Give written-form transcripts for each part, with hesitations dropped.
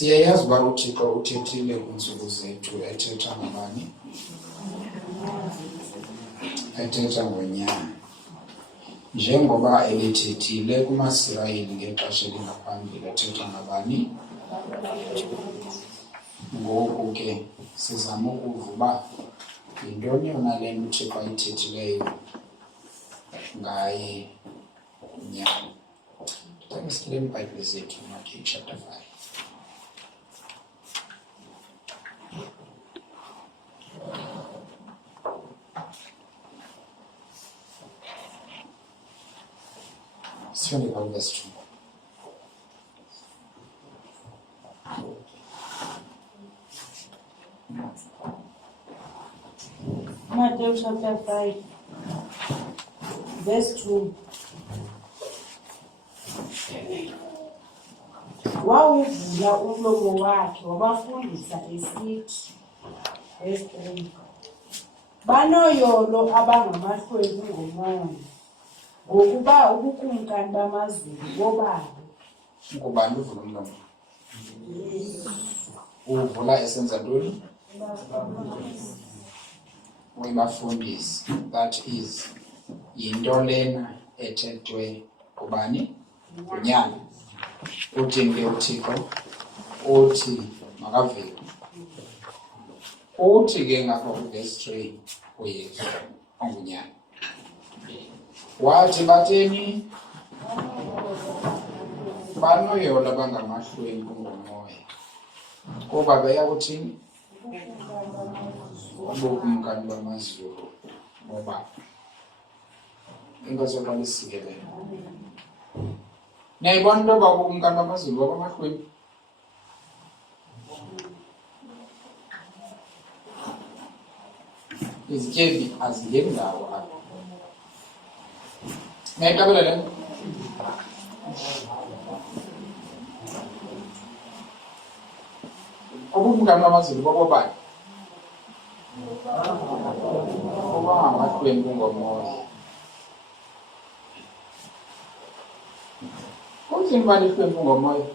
Siyayazi uba uThixo uthethile kwiintsuku zethu, ethetha ngabani? Ethetha ngonyana. Njengoba ebethethile kumaSirayeli ngexesha elingaphambili, ethetha ngabani? Ngoku ke sizama ukuva uba yintoni yona le nto uThixo ayithethileyo ngaye unyana. Take sikhile iiBhayibhile zethu, Matthew chapter 5. Sifunde verse 2. Matthew chapter 5, verse 2. Wawuvula umlomo wakhe wabafundisa esithi, verse 3. Banoyolo abangamahlwempu ngomoya, ngokuba ubukumkani bamazulu bobani. Ngubani uvula umlomo? Uvula esenza ntoni? Uyibafundisa. That is, yinto lena ethethwe ngubani? Unyana. Uthini ke uThixo? Uthi makavele. Uthi ke ngapha kuverse 3 uYesu ongunyana. Wathi batheni? Banoyola bangamahlwempu ngomoya. Kuba beya kuthini? Ubukumkani bamazulu boba. Inkosi yokubalisikele. Nayibona into yoba ubukumkani bamazulu babamahlwempu. Izityebi azingeni ndawo apha. Nayixabela le nto? Ubukumkani bamazulu bobobani? Bobangamahlwempu ngomoya. Kunzima uba lihlwempu ngomoya.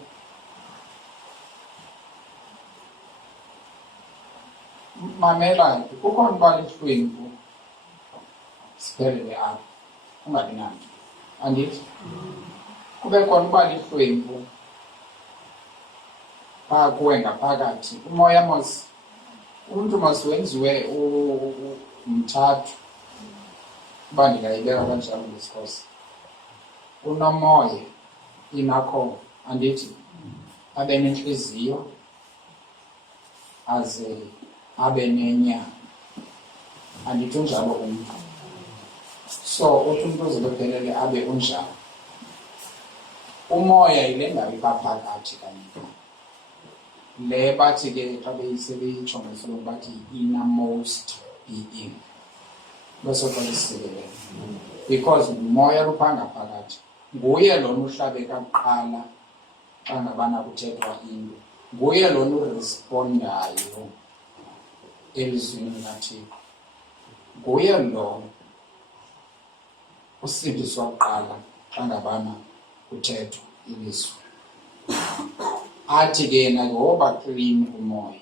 Mamela ke, kukhona uba lihlwempu siphelele apha, ungabi nanto. Andithi? Kube khona uba lihlwempu phaa kuwe ngaphakathi. Umoya mos, umntu mos wenziwe umthathu, uba ndingayibeka kanjalo ngesiXhosa. Unomoya, inakho, andithi? Abe nenhliziyo, aze abe nenyama. Andithi unjalo umntu. So, uthi umntu uzebephelele abe unjalo. Umoya yile ndawo ibaphakathi kanye. Le bathi ke xa beyitsho ngesilungu bathi innermost being. Bese kwalisekele. Because umoya lupha ngaphakathi. Nguye lona uhlabeka kuqala xa ngabana kuthethwa into. Nguye lona urespondayo elizwini likaThixo. Nguye lo usindiswa kuqala xa ngabana kuthethwa ilizwi. Athi ke yena ngoba clean umoya,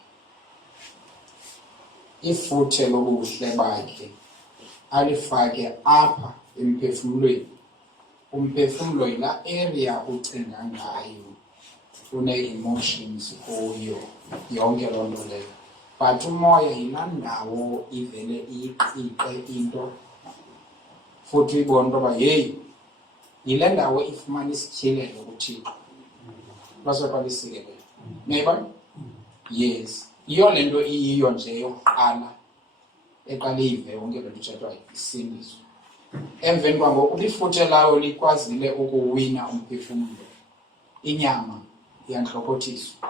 ifuthe lobuhle bakhe alifake apha emphefumlweni. Umphefumlo yilaa area ucinga ngayo, une-emotions kuyo, yonke loo nto leyo. But umoya yilaa ndawo ivele iyiqiqe into, futhi uyibone into yoba yeyi, yile ndawo ifumana isityhilelo kuThixo. Basekwalisikele. Nayibona? Yes. Yiyo le nto iyiyo nje yokuqala eqala iyive yonke le nto ithethwa isindiso. Emveni kwangoku ifuthe layo likwazile ukuwina umphefumlo, inyama iyantlokothiswa,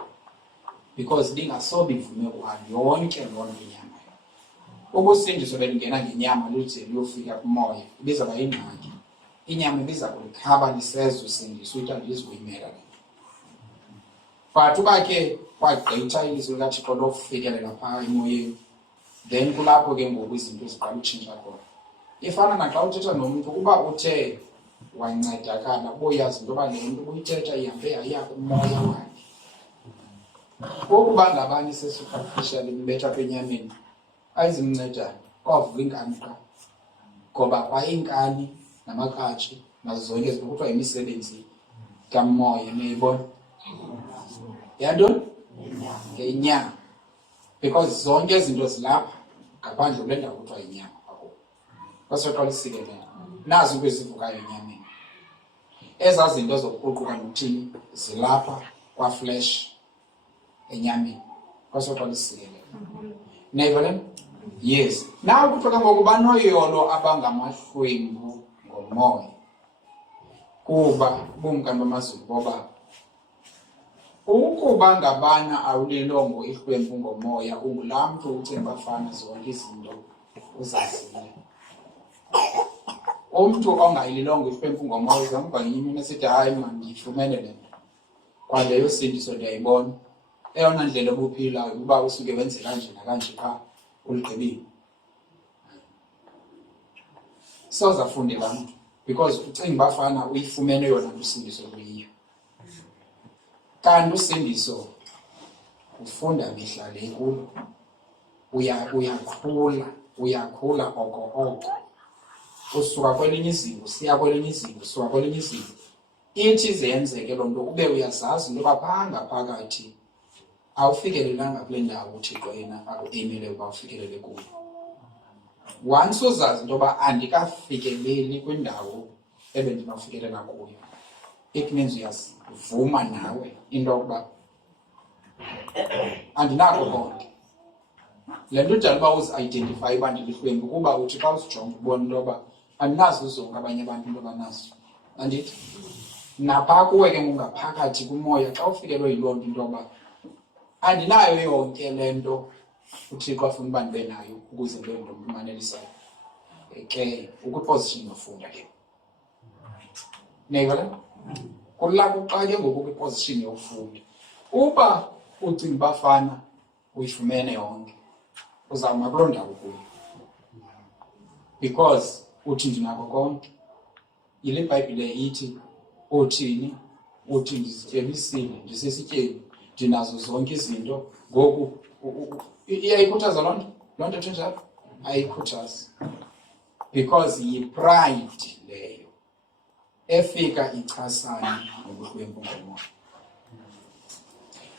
because lingasobe ivume kwayo yonke loo nto inyama. Ukusindiswa belingena ngenyama luze luyofika kumoya, ibizawuba yingxaki. Inyama ibiza kulikhaba lisezwe usindiso, uthi andizukuyimela le. But uba ke kwagqitha ilizwi likaThixo lokufikelela phaa emoyeni, then kulapho ke ngoku izinto ziqala utshintsha khona. Ifana naxa uthetha nomntu, uba uthe wancedakala, uboyazi into yoba le nto uyithetha ihambe yaya kumoya wakhe. ukuba ngabani se-superficial imbetha apha enyameni ayizimncedane kwavuka inkani qha, ngoba kwainkani namakhatshi nazo zonke izinto kuthiwa yimisebenzi kamoya. Niyayibona yantoni? Ngenyama, because zonke izinto zilapha ngaphandle kule ndawo kuthiwa yinyama. Kwasoqala isikelela nazo into ezivukayo enyameni, ezaa zinto zokuququka nokuthini zilapha kwaflesh enyameni. Kwasoqala isikelela. Nayiva le? Yes. Naw kuthiwa ke ngoku banoyolo abangamahlwempu ngomoya kuba bumkani bamazulu boba ukuba ngabana awulilongo ihlwempu ngomoya ungulaa mntu ucinga bafana zonke izinto uzazile. Umntu ongayililongo ihlwempu ngomoya uzamva ngenye imini esithi hayi man ndiyifumene le nto kwaleyo sindiso ndiyayibona. Eyona ndlela obuphilayo uba usuke wenze kanje nakanje qha uligqibile. Soza funde laa mntu because ucinga bafana uyifumene yona usindiso kuyiyo. Kanti usindiso ufunda mihla le kulo, uyakhula oko usuka kwelinye izinto siya kwelinye izinto, usuka kwelinye izinto. Ithi zenzeke loo nto ube uyazazi into yoba phaa ngaphakathi awufikelelanga kule ndawo uThixo yena akuemele uba ufikelele kuyo. Once uzazi into yoba andikafikeleli kwindawo ebendinofikelela kuyo, it means uyazivuma nawe into yokuba andinako konke. Le nto njalo uba uzi-identify uba ndilihlwempu kuba uthi xa uzijonga ubona into yoba andinazo zonke abanye abantu into banazo. Andithi naphaa kuwe ke ngaphakathi kumoya xa ufikelwe yiloo nto into yoba andinayo yonke le nto uThixo afuna uba ndibe nayo ukuze ndibe nto mmanelisayo, ke ukwiposition yofunda ke. Nayiva le? Kulapho uqala ke ngoku kwiposition yokufunda. Uba ucinga bafana uyifumene yonke uzawuma kuloo ndawo kuyo because uthi ndinako konke. Yile Bhayibhile ithi uthini? Uthi ndizityebisile, ndisesityeni, ndinazo zonke izinto. Ngoku iyayikhuthaza loo nto? Loo nto enjalo ayikhuthazi because yi-pride leyo efika ichasane nobuhlwempu ngomoya.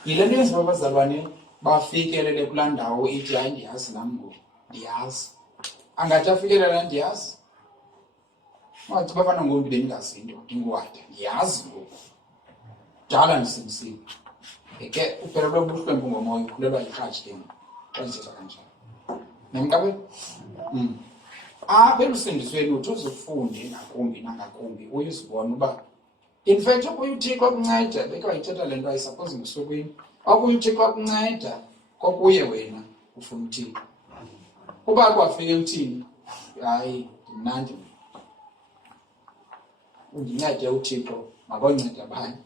Yile nto yenziwa abazalwane bafikelele kulaa ndawo ithi hayi ndiyazi nam ngoku, ndiyazi. Angathi afikelela ndiyazi? Wathi bafana ngoku bendingazi into, ndinguwada, ndiyazi ngoku. Dala ndisimsile. Ke uphelelwe bubuhlwempu ngomoya ukhulelwa yikhatshi ke ngoku xa ndithetha kanjalo. Namkabe? Apha elusindisweni uthi uzufunde ngakumbi nangakumbi uyizibone uba in fact okuye uThixo akunceda beke wayithetha le nto ayisapozi ngosukwini. Okuye uThixo akunceda kokuye wena ufuna uthini. Uba kwafike uthini hayi ndimnandi undincede uThixo makonceda abanye.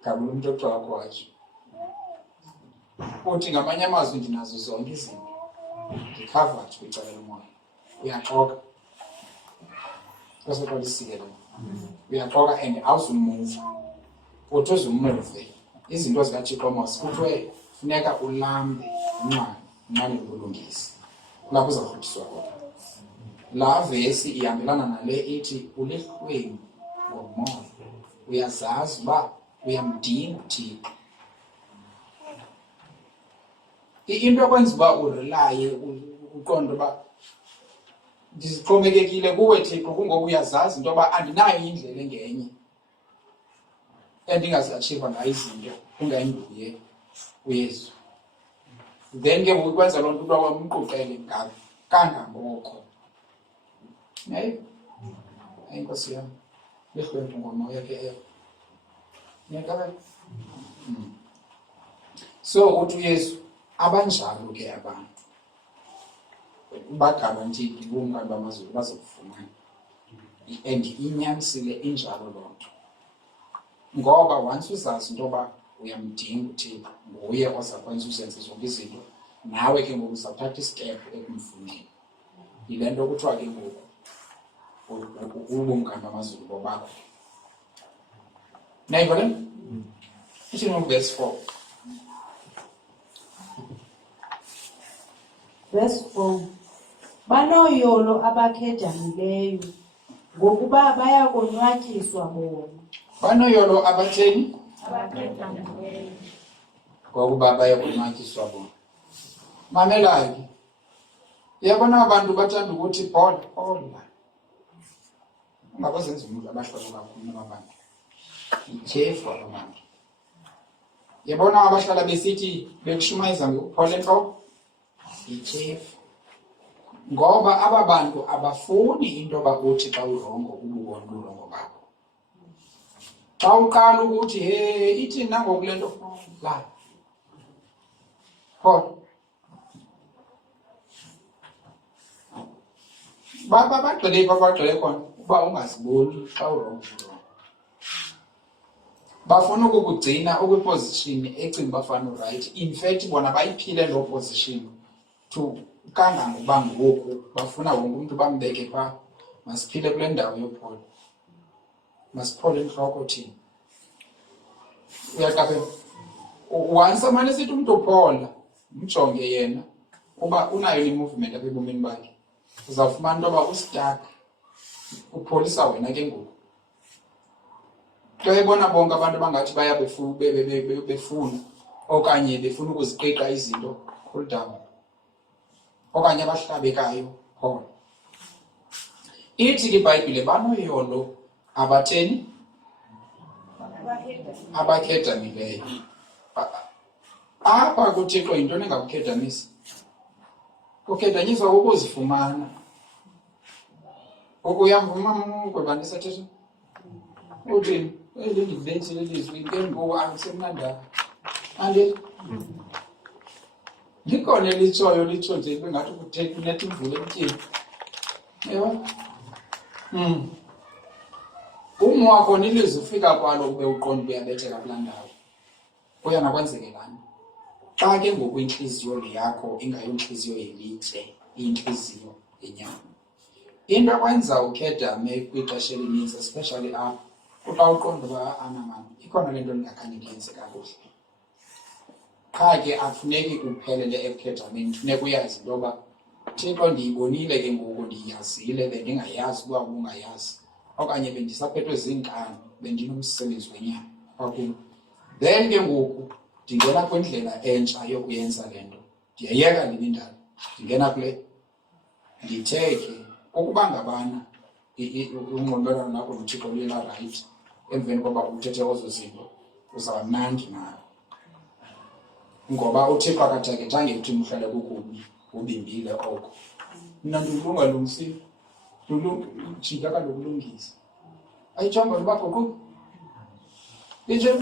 Ngabula umntu okuthiwa wakho watsho uthi ngamanye amazwi ndinazo zonke izinto, ndikhavati kwicala lomoya. Uyaxoka kwasoqala isikelo, uyaxoka and awuzumuva. Uthi uzumuve izinto zikaThixo mos kuthiwe funeka ulambe unqane ubulungisa, kulapho uzawuhluthiswa khona. Laa vesi ihambelana nale ithi ulihlwempu ngomoya, uyazazi uba uyamdinga uThixo. Into ekwenza uba urelaye uqonde uba ndizixhomekekile kuwe Thixo kungoku uyazazi into yoba andinayo indlela engenye endingaziatshiva ngayo izinto kungayenguye uYesu. Then ke ngoku kwenza loo nto uba umquqele kangangoko. Hayi Nkosi yam, lihlwempu ngomoya ke eyo. Niyaqala? So uthi uYesu abanjalo ke abantu bagaranteed ubumkani bamazulu bazokufumana, and inyanisile injalo loo nto. Ngoba once uzazi into yoba uyamdinga uThixo, nguye oza kwenza uzenze zonke izinto, nawe ke ngoku uzawuthatha istep ekumfuneni. Yile nto kuthiwa ke ngoku ubumkani bamazulu bobakho. Nayiva le? Uthini verse 4? Verse 4. Banoyolo abakhedamileyo ngokuba bayakonwatyiswa bona. Banoyolo abatheni? Abakhedamileyo. Ngokuba bayakonwatyiswa bona. Mamela ke. Uyabona abantu bathanda ukuthi Paul. Ungabazenza umuntu abahlala kakhulu nabantu. Ityhefu abantu. Yabona abahlala besithi bekushumayeza ngoPaul entloko. Ityhefu. Ngoba aba bantu abafuni into bakuthi xa urongo ububona urongo bakho. Xa uqala ukuthi ithi nangoku le nto la. Paul. Bagxile khona uba ungaziboni xa urongo. Bafuna ukukugcina ukwiposition ecinga bafana uright. In fact bona bayiphile loo position to kangangoba ngoku bafuna wonke umuntu bambeke phaa. Masiphile kule ndawo yoPaul. Masiphole entloko thina. Uyaqaphela? Once amane sithi umuntu uphola, mjonge yena kuba unayo i-movement apha ebomini bakhe. Uzawufumana into yoba ustuck. Upholisa wena ke ngoku. Xa ebona bonke abantu abangathi baya befuna okanye befuna ukuziqiqa izinto, cool down. Okanye abahlabekayo, Paul. Ithi ke iBhayibhile banoyolo abatheni? Abakhedamileyo. Apha kuThixo yintoni engakukhedamisi? Kukhedanyiswa ukuzifumana. Uyamvuma ukwebanisa thetha? Uthini? Ndivenzile lizwi ke ngoku angisemnandana. Ande likhona elitshoyo litsho nje bengathi kuthetha unethi imvula emtyeni. Yebo. Umoya khona ilizwi ufika kwalo ube uqonda uyabetheka kulaa ndawo. Kuyanakwenzekani? Xa ke ngoku inhliziyo le yakho ingayonhliziyo yelitye, iyinhliziyo yenyama. Into ekwenza ukhedame kwixesha elininzi especially apha kuxa uqonda uba anamama ikhona le nto ndingakhange ndiyenze kakuhle. Qha ke akufuneki kuphelele ekukhedameni, funeka uyazi into yoba Thixo ndiyibonile ke ngoku ndiyazile bendingayazi uba ubungayazi. Okanye bendisaphethwe ziinkani, bendinomsebenzi wenyama kakhulu. Then ke ngoku ndingena kwindlela entsha yokuyenza le nto. Ndiyayeka le mindalo, ndingena kule. Ndithe ke ukuba ngabana unxibelelwano lakho noThixo luyela rayithi emveni koba uthethe ezo zinto, uzawuba mnandi nawe. Ngoba uThixo akathakethanga ekuthini uhlale kukubi, ubimbile oko. Mna ndilungalungisile. Jika kalokulungisa. Ayijonga uba gogo. Ije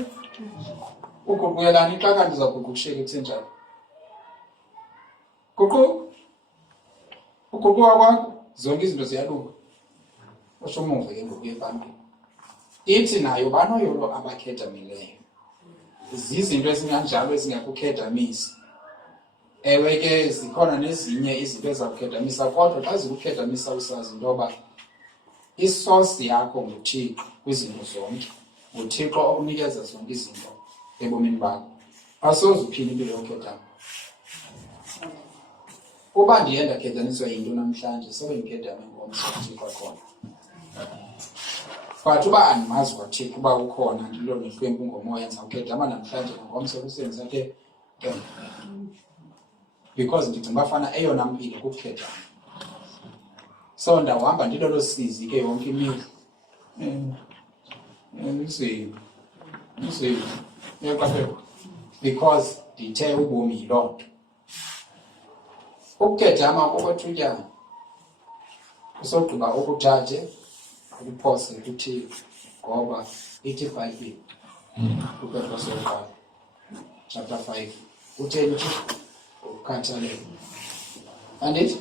ukuguyelana xa kanti uza kugusheka kusenjalo. Gogo. Ugogo wakho zonke izinto ziyalunga. Osho umuve ke ngoku ebantwini. Ithi nayo banoyolo abakhedamileyo. Zizinto ezinganjalo ezingakukhedamisi. Ewe ke zikhona nezinye izinto ezakukhedamisa kodwa xa zikukhedamisa usazi into yoba isource yakho nguThixo kwizinto zonke. nguThixo okunikeza zonke izinto ebomini bakho. Asoze uphile impilo yokhedama. Uba ndiye ndakhedaniswa yinto namhlanje sobe ndikhedame ngomso uThixo khona. But uba andimazi kwaThixo uba ukhona ndilo nehlwempu ngomoya ndizawukhedama namhlanje ngomso kusenza ke because ndicinga bafana eyona mpilo kukukhedama. So ndawuhamba ndilolo sizi ke yonke imihla. Nzima. Because ndithe ubomi yiloo nto. Ukukhedama kokwethutyana usogqiba ukuthathe ukuphose kuThixo ngoba ithi iBhayibhile uPetros oqala chapter 5 utheni ukukhathalela. Andithi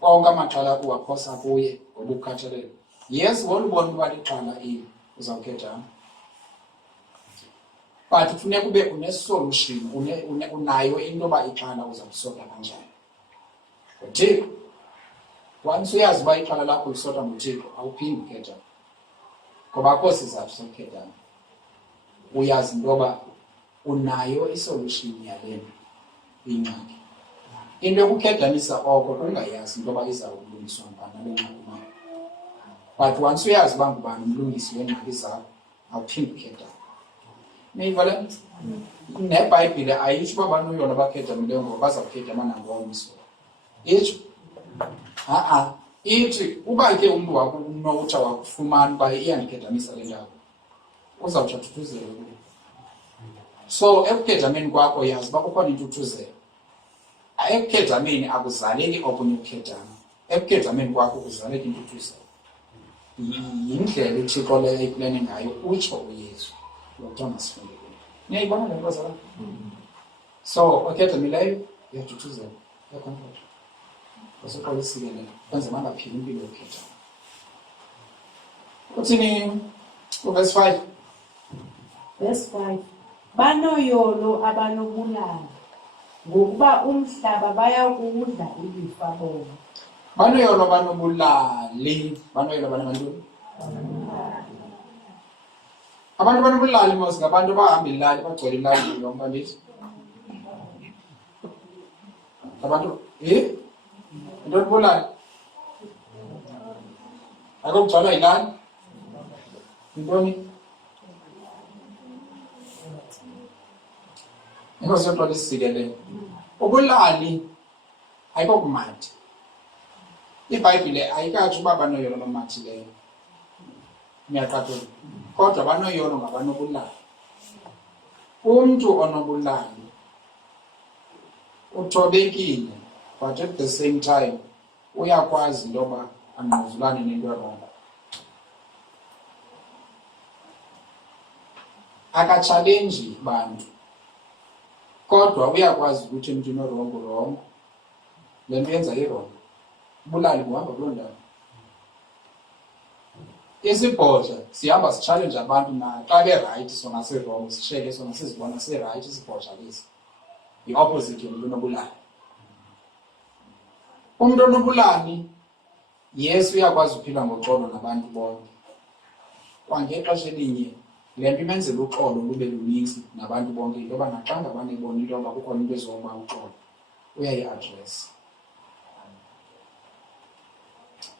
konke amaxhala kuwaphosa kuye ngoba ukukhathalela. Yes, wolubona uba lixhala eli uzawukhedama. But kufuneka ube une-solution, unayo into yoba ixhala uzawusota kanjani. UThixo, once uyazi uba ixhala lakho lisota nguThixo, awuphindi ukhedama. ngoba akho sizathu sokukhethana. Uyazi into yoba unayo isolution yale nto ingxaki. Into yokukhethanisa oko kungayazi into yoba izawulungiswa ngubani nale ngxaki unayo. But once uyazi uba ngubani umlungisi wengxaki zakho, awuphinde ukhethane. Niyiva le nto? NeBhayibhile ayitsho uba banoyolo abakhethanileyo ngoba bazawukhetha nangomso. Itsho? Ithi uba ke umntu wakunotha wakufumana uba iyandikhethanisa le ndawo, uzawutsho athuthuzele kuyo. So ekukhethameni kwakho yazi uba kukhona intuthuzelo. Ekukhethameni akuzaleki okunye ukukhethana. Ekukhethameni kwakho kuzaleka intuthuzelo. Yindlela uThixo leyo ayiplane ngayo, utsho uYesu. Lokuthiwa masifunde kuyo. Niyayibona le nto zala? So okhethamileyo uyathuthuzela, uyakhomfotha. Usuqala isikelela, kwenza bangaphili impilo yokukhethana. Uthini uverse 5? Verse 5. Banoyolo abanobulali, ngokuba umhlaba bayakuwudla ilifa bona. Banoyolo abanobulali, banoyolo abanabantoni? Abantu banobulali mos ngabantu abahamba ilali bagcwele ilali yonke ndithi. Abantu into bulali. Akugcwala ilali. Intoni? Inkosi yoxolo isisikele. Ubulali ayikho kumandi. iBhayibhile ayikatsho uba banoyolo nomathileyo. Ngiyaqaphela. Kodwa banoyolo ngabanobulali. Umntu onobulali uthobekile, but at the same time uyakwazi into yoba angquzulane nento erongo. Akatshalenji bantu, kodwa uyakwazi ukuthi emntwini orongo le nto yenza irongo. Ubulali buhamba kuloo ndawo. Isibhoja sihamba sitshalenje abantu naxa berayithi sona sirongo, sisheke sona sizibona sirayithi isibhoja lesi. Yi-opposite yomntu onobulali. Umntu onobulali, Yesu uyakwazi uphila ngoxolo nabantu bonke. Kwangexesha elinye le nto imenzela uxolo lube luninzi nabantu bonke, into yoba naxa ngabane ibona into yoba kukhona into ezoba uxolo, uyayi-adresa.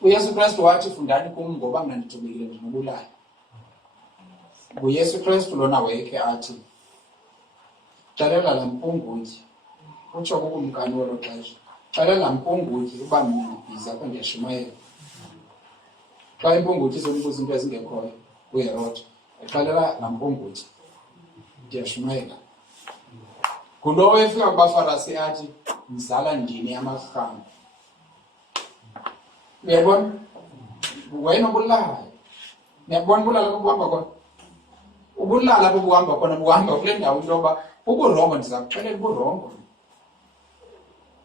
uYesu Kristu wathi fundani kum ngoba mna ndithobekile ndinobulali. NguYesu Kristu lona wekhe athi xelela laa mpungutyi, utsho kukumkani welo xesha, xelela laa mpungutyi uba mna ndibhizi apha ndiyashumayela. Xa impungutyi izombuza into ezingekhoyo uHerode, exelela laa mpungutyi ndiyashumayela. Ngulo wefika kubaFarisi athi mzala ndini yamarhamu. Uyabona? Wayenobulali. Niyabona ubulala bobuhamba khona? Ubulala bobuhamba khona buhamba kule ndawo into yoba uburongo ndiza kuxelela uburongo.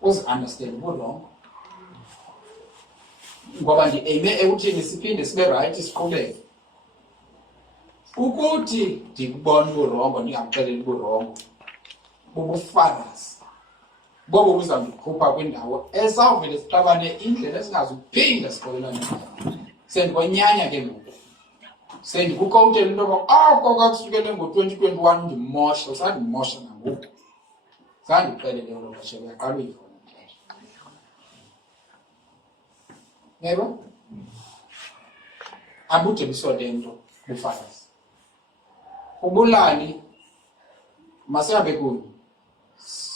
Uzi-understand uburongo. Ngoba ndi-aime ekuthini siphinde sibe rayithi siqhubeke. Ukuthi ndikubona uburongo ndingamxeleli uburongo, bubuFarisi. Bobo buzawudikhupha kwindawo esawuvele sixabane indlela esingazuphinda sixolelane ngayo. Sendikonyanya ke ngoku. Sendikukowutela into yoba oko kakusukele ngo-2021 ndimosha, usandimosha nangoku. Sandixelele olo xesha uyaqala uyifuna xesha. Yebo? Abude bisole nto buFarisi. Ubulali masihambe kunye.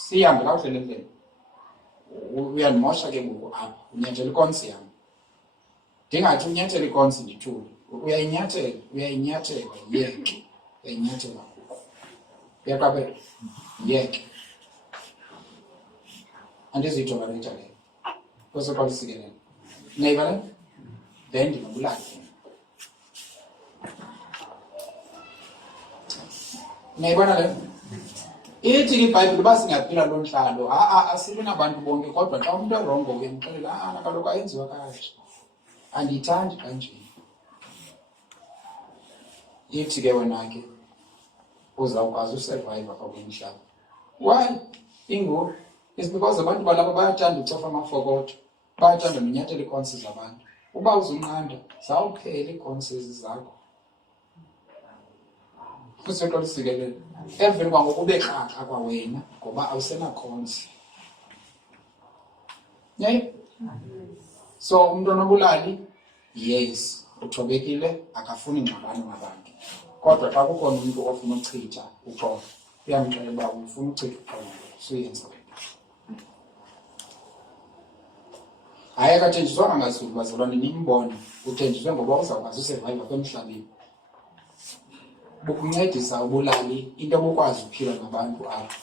Sihambe kakuhle le ndlela. Uyandimosha ke ngoku apha, unyathela ikonsi yam. Ndingathi unyathela ikonsi ndithule. Uyayinyathela, yeke. Uyayinyathela. Uyaqaphela? Yeke. Andiziyijobaleta leyo. Kusoqala isikelelo. Nayiva le? Then ndinobulali. Nayibona le? Ithi iBhayibhile uba singaphila loo ntlalo, asibi nabantu bonke, kodwa xa umntu erongo uyamxelela, kaloku ayenziwa kanje. Andiyithandi kanje. Ithi ke wena ke uzawukwazi usurvive apha kumhlaba. Why? Ingoku is because abantu balapha bayathanda ucofa amafokotho, bayathanda nonyathela iikonsi zabantu. Uba uzunqanda zawuphela iikonsi zakho. uSuka lisikelele emveni kwangoku ube xaka kwawena ngoba awusenakhonzi. Yey? So umntwana obulali, yes, uthobekile, akafuni ingxabano nabantu. Kodwa xa kukhona umuntu ofuna uchitha uxolo, uyamxelela uba ufuna uchitha uxolo, suyenza wena. Hayi akathenjiswanga ngazulu bazalwane nimbone, uthenjiswe ngoba uzawukwazi usurvive kwemhlabeni. Bukuncedisa ubulali into obukwazi ukuphila nabantu apha.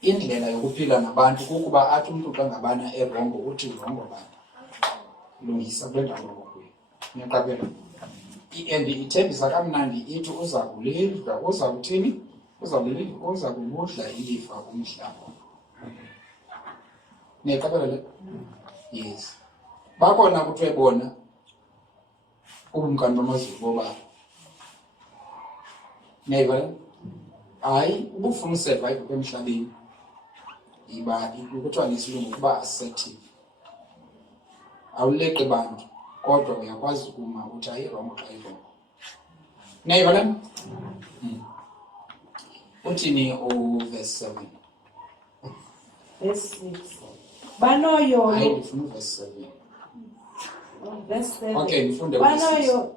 Indlela yokuphila nabantu kukuba athi umntu xa ngabana erongo uthi rongo bani. Lungisa kule ndawo kuyo. Niyaqaphela? And ithembisa kamnandi ithi uza kulidla, uza kuthini? Uza kubudla ilifa umhlaba. Niyaqaphela le? Yes. Bakhona kuthiwe bona ubumkani bamazulu boba. Niyayibona? Hayi, ubufuna usurvive kwemhlabeni. Iba kuthiwa ngesilungu kuba assertive. Awuleqi bantu, kodwa uyakwazi ukuma uthi ayirongo xa irongo. Niyayibona? Uthini verse 7? Verse 6. Banoyolo. Hayi ndifuna verse 7. Verse 7. Okay, ndifunde verse 6.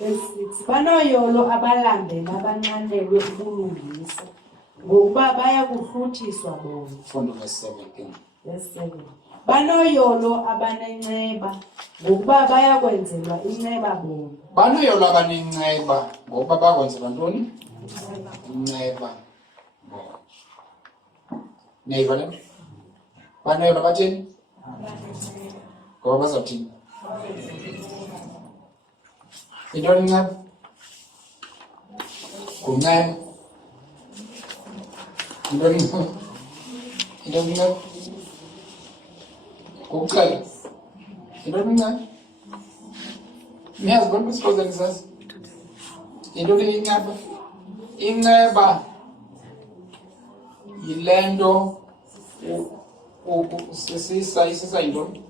Verse 6. Banoyolo abalandela abanqanelwe ubulungisa ngokuba baya kuhluthiswa bona. Fundo verse 7 again. Verse 7. Banoyolo abanenceba ngokuba baya kwenzelwa inceba bona. Banoyolo abanenceba ngokuba bakwenzelwa ntoni? Inceba bona. Niyayibona? Banoyolo bathini? Ngoba bazawuthini? Intoni inceba? Kunceba. Intoni inceba? Intoni inceba? Kukuxela. Intoni inceba? Niyazi bona kwisixhosa sazi? Intoni inceba? Inceba yile nto isisa yintoni?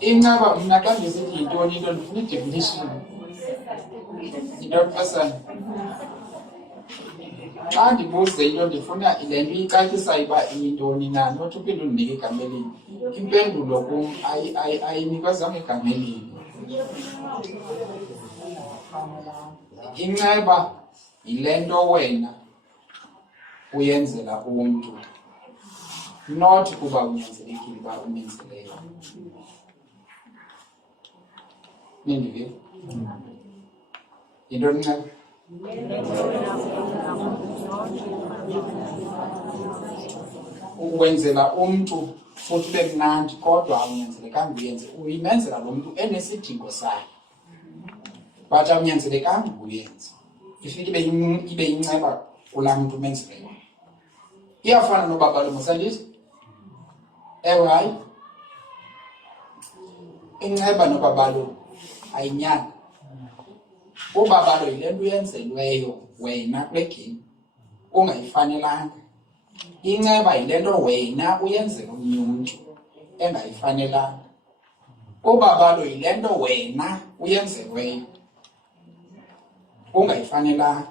Inceba mna xa ndisithi yintoni into ndifuna i-definition. Yintoni person? Xa ndibuze into ndifuna le nto iyicacisayo uba iyintoni na, not uphinde undinike igama elinye. Impendulo kum ayinikwazanga igama elinye. Inceba yile nto wena uyenzela umntu, not kuba unyanzelekile uba umenzeleyo. Nindive? Yintoni inceba? Uwenzela umntu futhi ube mnandi kodwa awunyanzelekanga uyenze. Uyimenzela lo mntu enesidingo sakhe, but awunyanzelekanga uyenze. Ifike ibe yinceba kulaa mntu umenzeleyo. Iyafana nobabalo masandithi? Ewe hayi. Inceba nobabalo ayinyanga. Ubabalo yile nto uyenzelweyo wena kule game ungayifanelanga. Inceba yile nto wena uyenzela omnye umntu engayifanelanga. Ubabalo yile nto wena uyenzelweyo ungayifanelanga.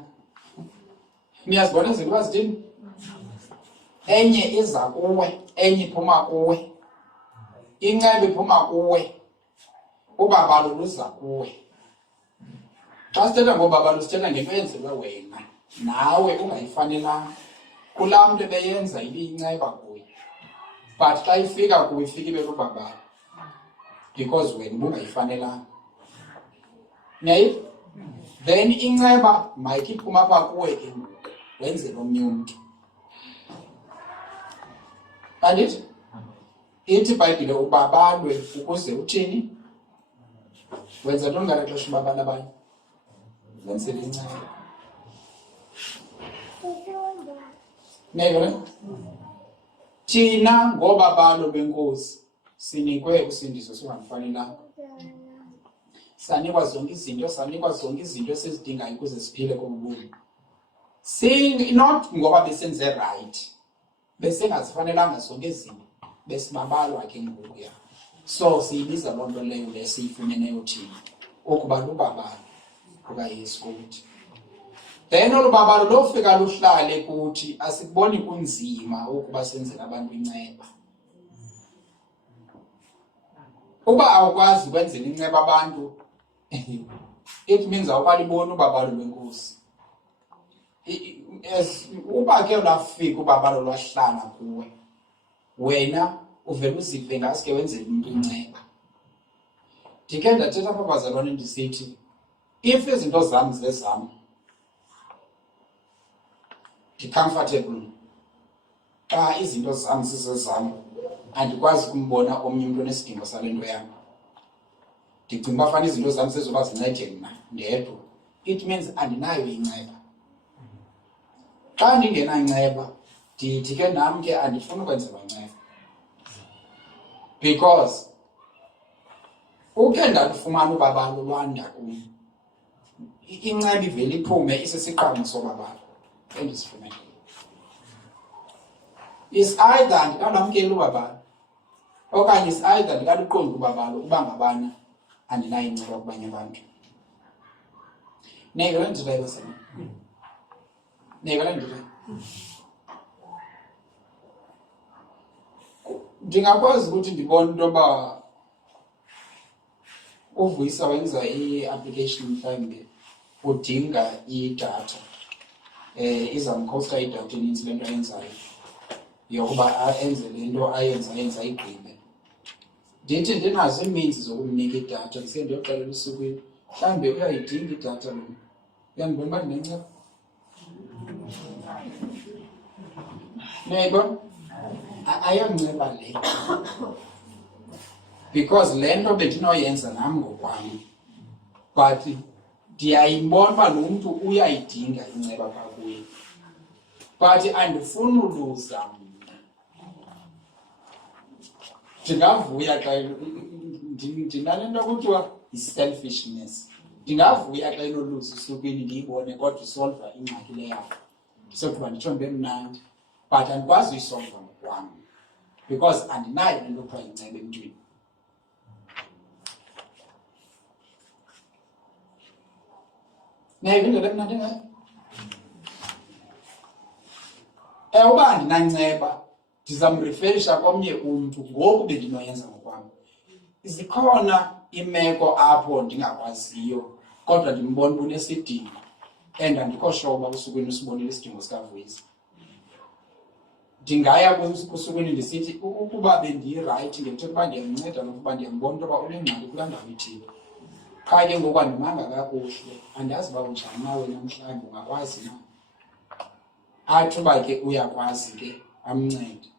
Niyazibona izinto bazithini? Enye iza kuwe, enye iphuma kuwe. Inceba iphuma kuwe, ubabalo luza kuwe. Xa sithetha ngobabalo sithetha ngento eyenzelwe wena nawe ungayifanelanga. Kulaa mntu ebeyenza ibiyinceba kuye, but xa ifika kuwe ifika ibe lubabalo because wena ubungayifanelanga. Niyayiva? Then inceba mayithi iphuma apha kuwe ke ngoku wenzele omnye umntu. Andithi? Ithi iBhayibhile ubabalwe ukuze uthini? Wenza ntoni ngale xesha ubabala abanye? Wenzele inceba. Niyayibona? Thina ngobabalo benkosi sinikwe usindiso singamfanelanga. Sanikwa zonke izinto esizidingayo ukuze siphile kobubomi. Not ngoba besenze right, besengazifanelanga zonke izinto, besibabalwa ke ngokuya. So siyibiza loo nto leyo le siyifumeneyo thina ukuba lubabalo lukaYesu kuthi. Then olu babalo lofika luhlale kuthi asikuboni kunzima ukuba senzele abantu inceba. Uba awukwazi ukwenzela inceba abantu, it means awukaliboni ubabalo lwenkosi. Uba ke lwafika ubabalo lwahlala kuwe, wena uvele uzive ngaske wenzela umuntu inceba. Ndike ndathetha apha bazalwane ndisithi, if izinto zam zezam, ndi-comfortable. Xa izinto zam zizezam, andikwazi ukumbona omnye umntu onesidingo sale nto yam. Ndicinga uba fana izinto zam zizoba zincede mna ndedwa. It means andinayo inceba. Xa ndingenanceba, ndithi ke nam ke andifuni ukwenzelwa nceba. Because uke ndalufumana ubabalo lwanda kum, inceba ivele iphume isisiqhamo sobabalo endisifumene. Is either ndikalamkela ubabalo, okanye is either ndikaluqonda ubabalo uba ngabana andinayo inceba kubanye abantu. Neyivele ndithetha basana. Neyivele ndithetha. Ndingakwazi ukuthi ndibone into yoba uVuyisa wenza i-application mhlawumbi udinga idatha. Izamkhosta idatha eninzi le nto ayenzayo yokuba enze le nto ayenza igqibe. Ndithi ndinazo iiminzi zokumnika idatha, ndise ndiyoxelela usukwini, mhlawumbi uyayidinga idatha lo. Uyandibona uba ndinenceba? Niyayibona? Ayonceba le. Because le nto bendinoyenza nam ngokwam, but ndiyayibona uba lo mntu uyayidinga inceba phaa kuye. But andifuni uluza mna. Ndingavuya xa ndinale nto kuthiwa yi-selfishness. Ndingavuya xa inoluza usukwini ndiyibone kodwa isolva ingxaki le yakho. Ndisogqiba nditsho ndibe mnandi. But andikwazi uyisolva ngokwam because andinayo le nto kuthiwa yinceba emntwini. Nayiva indlela emnandi ngayo? Uba andinanceba, ndizamriferisha komnye umntu ngoku bendinoyenza ngokwam. Zikhona iimeko apho ndingakwaziyo, kodwa ndimbona uba unesidingo, and andikho sure uba usukwini usibonile isidingo sikaVuyisa. Ndingaya kusukwini ndisithi ukuba bendirayithi ngekuthetha uba ndiyamnceda nokuba ndiyambona into yoba unengxaki kulaa ndawo ithile. Qha ke ngoku andimanga kakuhle, andazi uba unjani na wena mhlawumbi ungakwazi na. Athi uba ke uyakwazi ke amncede.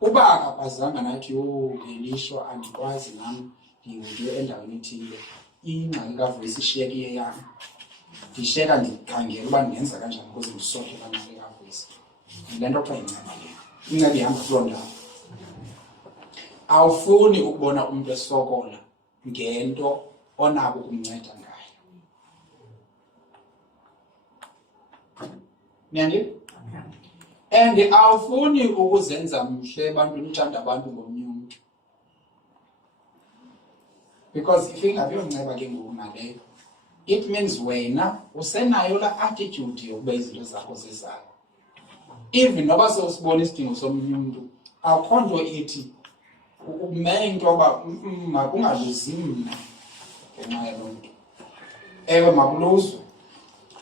Uba akakwazanga nathi ngelishwa andikwazi nam ndiye endaweni ethile, ingxaki kaVuyisa ishiyeke yam. Ndishiyeka ndikhangela uba ndingenza kanjani ukuze ndisoke laa ngxaki kaVuyisa. Yile nto kuthiwa yinceba le. Inceba ihamba kuloo ndawo. Awufuni ukubona umntu esokola ngento onako ukumnceda ngayo. Niyandiva? And awufuni ukuzenza mhle ebantwini, uthanda abantu ngomnye umntu. Because if ingabionceba ke ngoku naleyo, it means wena usenayo la attitude yokuba izinto zakho zizayo. Even noba sewusibona isidingo somnye umntu, akho nto ithi umeye into yoba makungaluzi mna ngenxa yaloo nto. Ewe makuluzwe,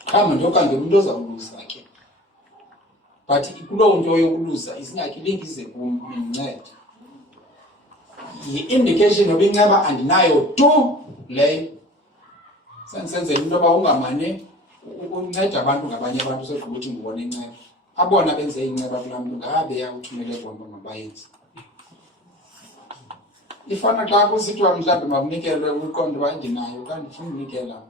qhambe ndiyokhangela umntu ozawuluza ke. But kuloo nto yokuluza isingakilingi ize kum indincede. Yi-indication yoba inceba andinayo tu leyo. Sendisenzela into yoba ungamane unceda abantu ngabanye abantu usogqiba uthi ngubona inceba. Abona benze inceba kulaa mntu ngabe yawuthumele bona mabayenze. Ifana xa kusithiwa mhlawumbi makunikele uqondo uba ndinayo okanye ndifuna unikela.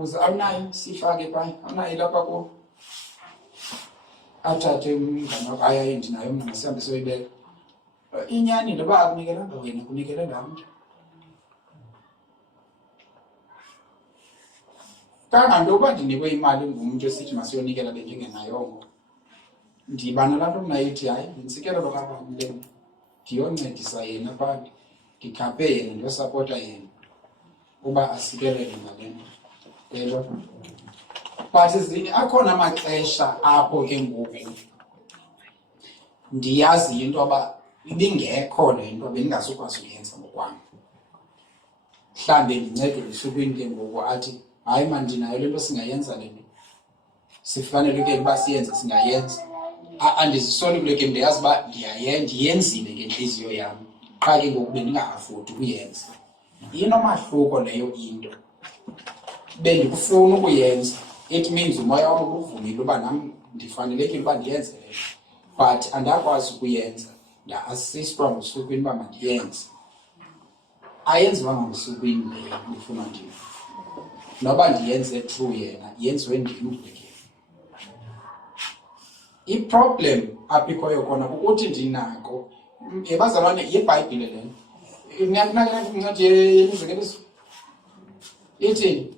Uze awunayo siyifake phaa, awunayo lapha kuwo. Athathe umngane aya endinayo mna sihambe soyibeka. Inyani ndoba akunikelanga wena, kunikele laa mntu. Kangantoba ndinikwe imali ngumntu esithi masiyonikela benjengenayongo, ndiba nalaa nto mna ithi hayi ndintsikelelo kabani le ndiyoncedisa yena phaa. ndikhaphe yena ndiyosapota yena uba asikelele ngale nto. Yebo. But akhona amaxesha apho ke ngoku ndiyazi into yoba ibingekho le nto bendingazukwazi uyenza ngokwam. Mhlawumbe ndincedwe lusukwini ke ngoku athi hayi man ndinayo le nto singayenza le nto. Sifanelekile uba siyenze singayenza. Andizisoli kule ke ndiyazi uba ndiyenzile ngentliziyo yam. Qha ke ngoku bendinga-afodi ukuyenza. Inomahluko leyo into. Bendikufuna ukuyenza. It means umoya wam uvumile uba nam ndifanelekile uba ndiyenze le nto. But andakwazi ukuyenza. Nda-asistwa ngusukwini uba mandiyenze. Ayenziwanga ngusukwini leyo ndifuna ndim. Noba ndiyenze through yena, yenziwe ndim ke. I-problem apho ikhoyo khona kukuthi ndinako. Bazalwane, yiBhayibhile lena. Incwadi yemizekeliso ithi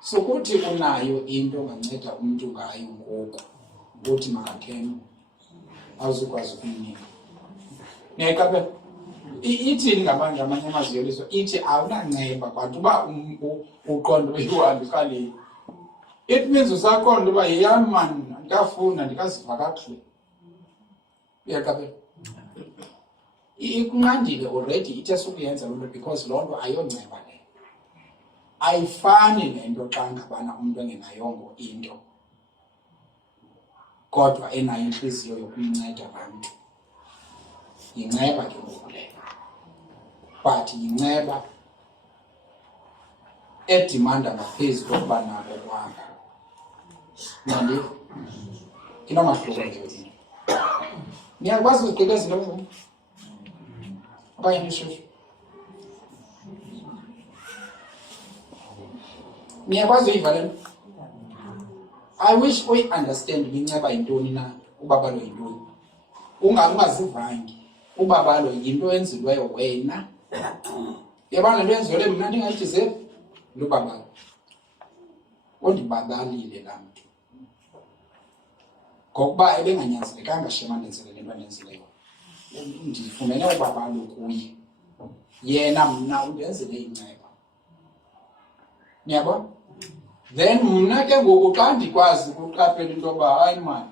sukuthi unayo into onganceda umntu ngayo ngoku uthi makathembe awuzukwazi ukumnika. Niyaqaphela? Ithini ngamanye amaziyoliso ithi awunanceba kwanti uba uqonda uyihambe kaleni. It means usaqonda uba yeyam man ndikafunda ndikaziva kakuhle. Uyaqaphela? Ikunqandile already ithe sukuyenza loo nto because loo nto ayonceba leyo. Ayifani nento xa ngabana umntu engenayongo into kodwa enayo inhliziyo yokumnceda abantu. Yinceba ke ngoku leyo. But yinceba edimanda ngaphezu kokuba nako kwakho. Nandi inomahluko leyo into. Niyakwazi uzigqila izinto zam? Okanye nishushu? Niyakwazi uyiva le nto? I wish uyi-understand inceba yintoni na, ubabalo yintoni. Ungazivangi. Ubabalo yinto enziweyo wena. Yabona le nto yenziwe mna ndingayidizeli? Lubabalo. Undibabalile laa mntu. Ngokuba ebenganyanzelekanga shema ndenzele le nto andenzileyo. Ndifumene ubabalo kuye. Yena mna undenzele inceba. Niyabona? Then mna ke ngoku xa ndikwazi ukuqaphela into yoba hayi mani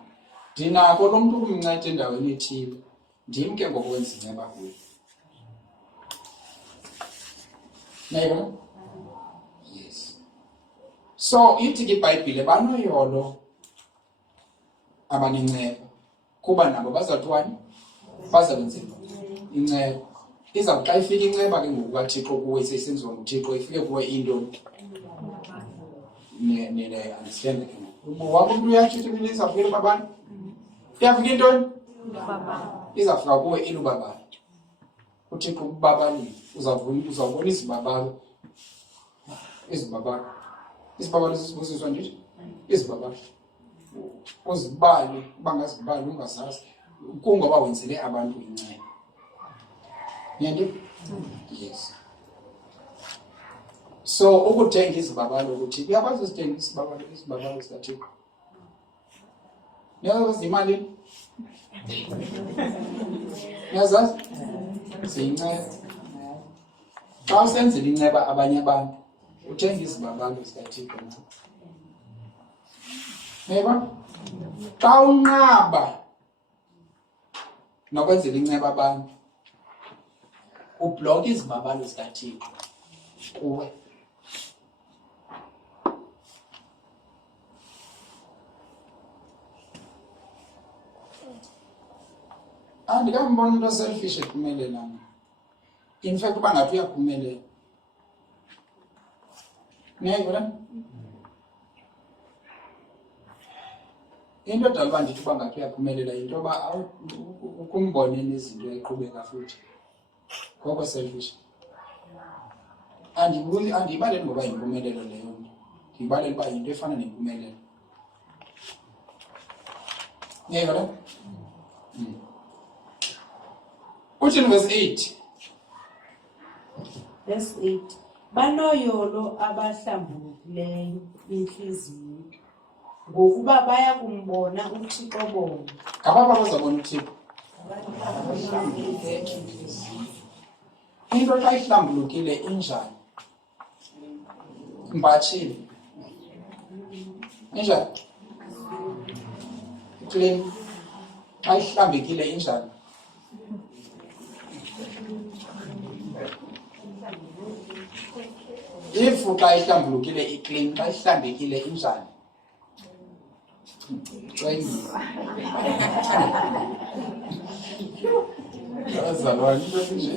ndinako lo mntu ukumnceda endaweni ethile, ndim ke ngoku wenza inceba kuye. Niyabona? Yes. So ithi ke iBhayibhile banoyolo abanenceba kuba nabo bazawuthwani bazawenzela inceba. Iza xa ifika inceba ke ngoku kaThixo kuwe seyisenziwa nguThixo ifike kuwe into nile understand ke ngoku. Wabo umntu uyatsho ukuthi izawufika ubabani? Iyafika intoni? Izawufika kuwe ilubabani. uThixo kubabalile uzawubona izibabalo. Izibabalo zisibusiswa nje. Izibabalo uzibali bangazibali ungazazi kungoba wenzele abantu inceba. Niyandi? Yes. So ukuthenga izibabalo ukuthi uyakwazi uzithenga izibabalo zikaThixo. Niyazazi imali? Niyazazi? Ziyinceba. Xa usenzela inceba abanye abantu uthenga izibabalo zikaThixo na. Neba? Xa unqaba nokwenzela inceba abantu ublock izibabalo zikaThixo kuwe. Andikambona umuntu oselfish ephumelela. In fact uba ngathi uyaphumelela. Niyayibona? Into edala uba ndithi uba ngathi uyaphumelela yinto yoba ukumbone nezinto eqhubeka futhi. Ngoko selfish. Andiyibaleli ngoba yimpumelelo leyo nto. Ndiyibaleli uba yinto efana nempumelelo. Niyayibona? Uthi verse 8. Verse 8. Banoyolo abahlambulukileyo inhliziyo ngokuba baya kumbona uThixo bona. Ngapha bazabona uThixo. into xa ihlambulukile injani? Mbatshile injani? Clean. Xa ihlambekile injani? If xa ihlambulukile iclean, xa ihlambekile injani? Azalwane into nje.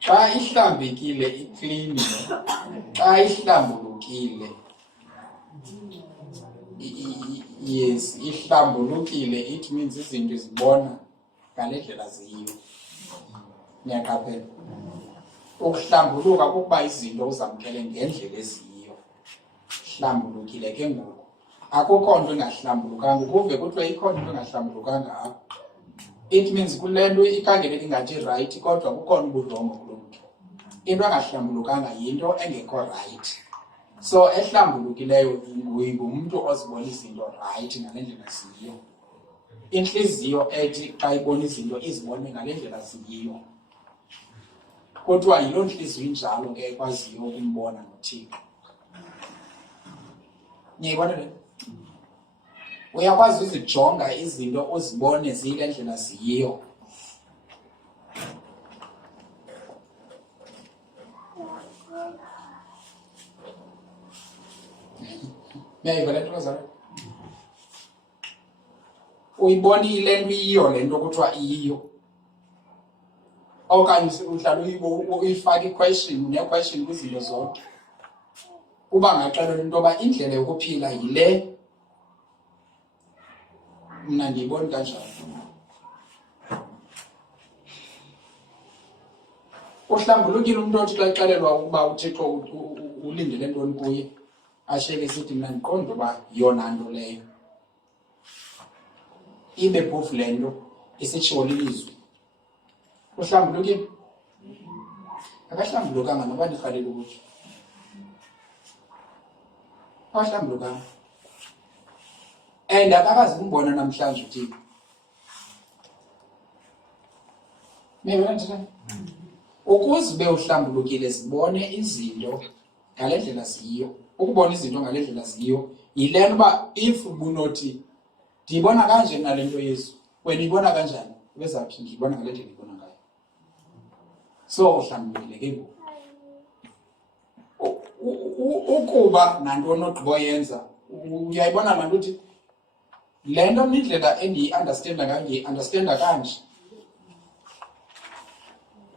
Xa ihlambekile iclean, xa ihlambulukile yes, ihlambulukile, it means izinto zibona ngale ndlela ziyiyo. Niyaqaphela? Ukuhlambuluka kukuba izinto uzamkele ngendlela eziyiyo. Hlambulukile ke ngoku. Akukho nto engahlambulukanga, ukuve kuthiwe ikhona into engahlambulukanga apha. It means kule nto ikangele ingathi right, kodwa kukhona ubudlongo kulo mntu. Into engahlambulukanga yinto engekho right. So ehlambulukileyo ngumntu ozibona izinto right ngale ndlela ziyiyo. Intliziyo ethi xa ibona izinto izibone ngale ndlela ziyiyo. Kodwa yiloo ntliziyo injalo ke ekwaziyo ukumbona noThixo. Niyayibona le? Uyakwazi uzijonga izinto uzibone ziyile ndlela ziyiyo. Niyayiva le nto bazalwane? Uyibonile nto iyiyo le nto kuthiwa iyiyo. Okanye uhlala uyifaka i-question, une-question kwizinto zonke. Uba ngaxelelwa into yoba indlela yokuphila yile, mna ndiyiboni kanjalo. Uhlambulukile umntu othi xa exelelwa ukuba uThixo ulindele ntoni kuye, ashiyeke esithi mna ndiqonda uba yona nto leyo. Ibe phofu le nto isitshiwo lilizwi. Uhlambulukile? Akahlambulukanga noba ndirhalela ukuthi. Akahlambulukanga. And akakazi kumbona namhlanje uThixo. Niyabona njani? Ukuze ube uhlambulukile zibone izinto ngale ndlela ziyiyo. Ukubona izinto ngale ndlela ziyiyo yile nto uba if ubunothi ndiyibona kanje nale nto Yesu, wena uyibona kanjani? Ubezaphi? Ndiyibona ngale ndlela ndiyibona ngayo. So uhlambulukile ke ngoku. Ukuba nantoni ogqiboyenza uyayibona laa nto uthi le nto nindlela endiyi-understanda ngayo ndiyi-understanda kanje.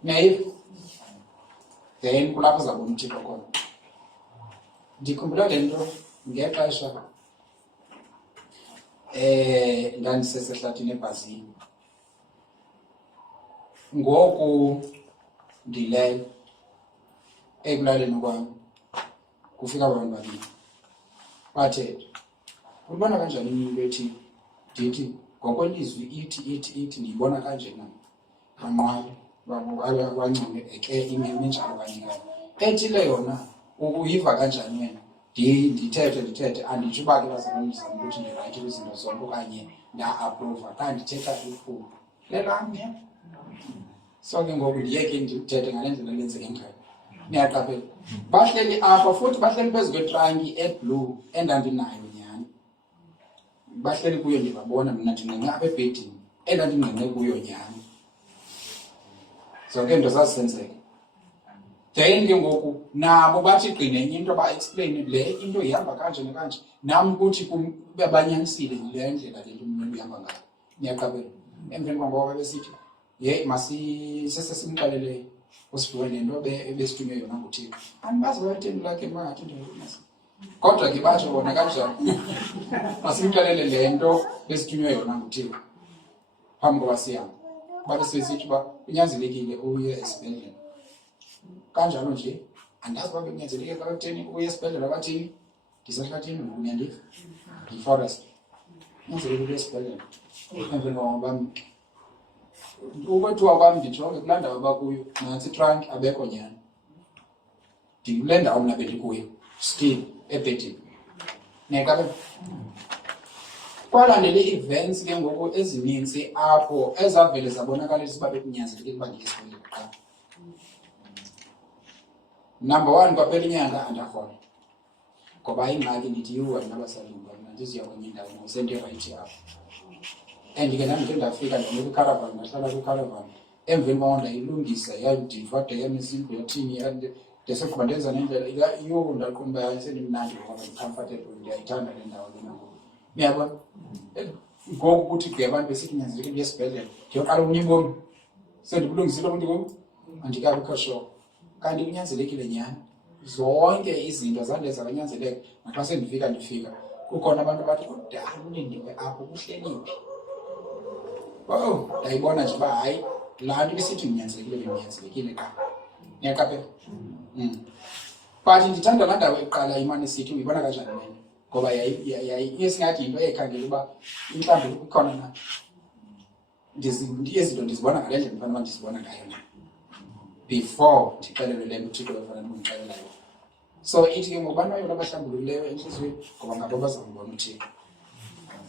Niyayiva? Then kulapho uzabona uThixo khona. Ndikhumbula le nto ngexesha ndandisesehlathini ebhasini. Ngoku ndilele ekulaleni kwam kufika abantu babini bathetha, ulibona kanjani into ethi? Ndithi ngokwelizwi ithi ndiyibona kanje na. Banqwale bancome ke imenjalo kanye kanye. Ethile yona uyiva kanjani wena? Ndithethe anditsho uba ke bazalwane zam ukuthi ndirayithi kwizinto zonke okanye nda-aprova, xa ndithetha iphupho lelam. So ke ngoku ndiyeke ndithethe ngale ndlela lenzeke ngayo. Niyaqaphela? Bahleli apha futhi bahleli phezu kwetranki eblue endandinayo nyhani. Bahleli kuyo ndibabona mna ndingqengqe apha ebhedini endandingqengqe kuyo nyhani. Zonke into zazisenzeka. Then ke ngoku nabo bathi gqine enye into ba-explain le into ihamba kanje nakanje. Nam kuthi babanyanisile le ndlela le nto umuntu ihamba ngayo. Niyaqaphela? Emveni kwangoko besithi sesimxelele uSiphiwe le nto ebesithunywe yona nguThixo. Andibazi bayatheni lakhe bangathi nto. Kodwa ke batsho bona kanjani. Masimxelele le nto besithunywe yona nguThixo phambi koba sihamba. Babe sesithi uba kunyanzelekile uye esibhedlele. Kanjalo nje andazi uba bekunyanzeleke xa kutheni uye esibhedlele abathini. Ndisehlathini ngoku niyandiva, ndiyiforest. Kunyanzelekile uye esibhedlele. Emveni kwabo bam ukwethiwa kwam ndijonge kulaa ndawo abakuyo nantsi itranki abekho nyhani. Ndikule ndawo mna bendikuyo still ebhedini. Niyaqaphela? kwalandela ii-events ke ngoku ezininzi apho ezavele zabonakalisa uba bekunyanzelekile uba ndiye esikolweni kuqala. Number one, kwaphela inyanga andakhona ngoba ingxaki ndithi yiwa nabasalungu mna ndiziya kwenye indawo ngosente rayithi apho. And ke nam ndike ndafika ndiye kwicaravan, ndahlala kwicaravan. Emveni kwako ndayilungisa yadiva de yamizimbo yathini ndesekuba ndenza nendlela yho ndaqonda uba sendimnandi ngoba ndi-comfortable, ndiyayithanda le ndawo lena ngoku. Uyabona? Ngoku kuthi ke abantu besithi nyanzelekile ndiye esibhedlele ndiyoqala omnye ubomi sendibulungisile omnye ubomi andikabikho sure. Kanti kunyanzelekile nyhani zonke izinto zandenza kanyanzeleka. Naxa ndifika kukhona abantu abathi kudala ulindiwe apho kuhleliphi. Oh, ndayibona nje uba hayi laa nto ibisithi ndinyanzelekile qha. Niyaqaphela? But ndithanda laa ndawo eqala imane isithi uyibona kanjani mena ngoba yayisingathi yinto eyayikhangela uba mhlawumbi ikhona na. Izinto ndizibona ngale ndlela ndifana uba ndizibona ngayo na before ndixelelwe le nto uThixo befana ndimxelela yona. So ithi ke ngoba noyona abahlambulukileyo entliziyweni ngoba ngabo bazambona uThixo.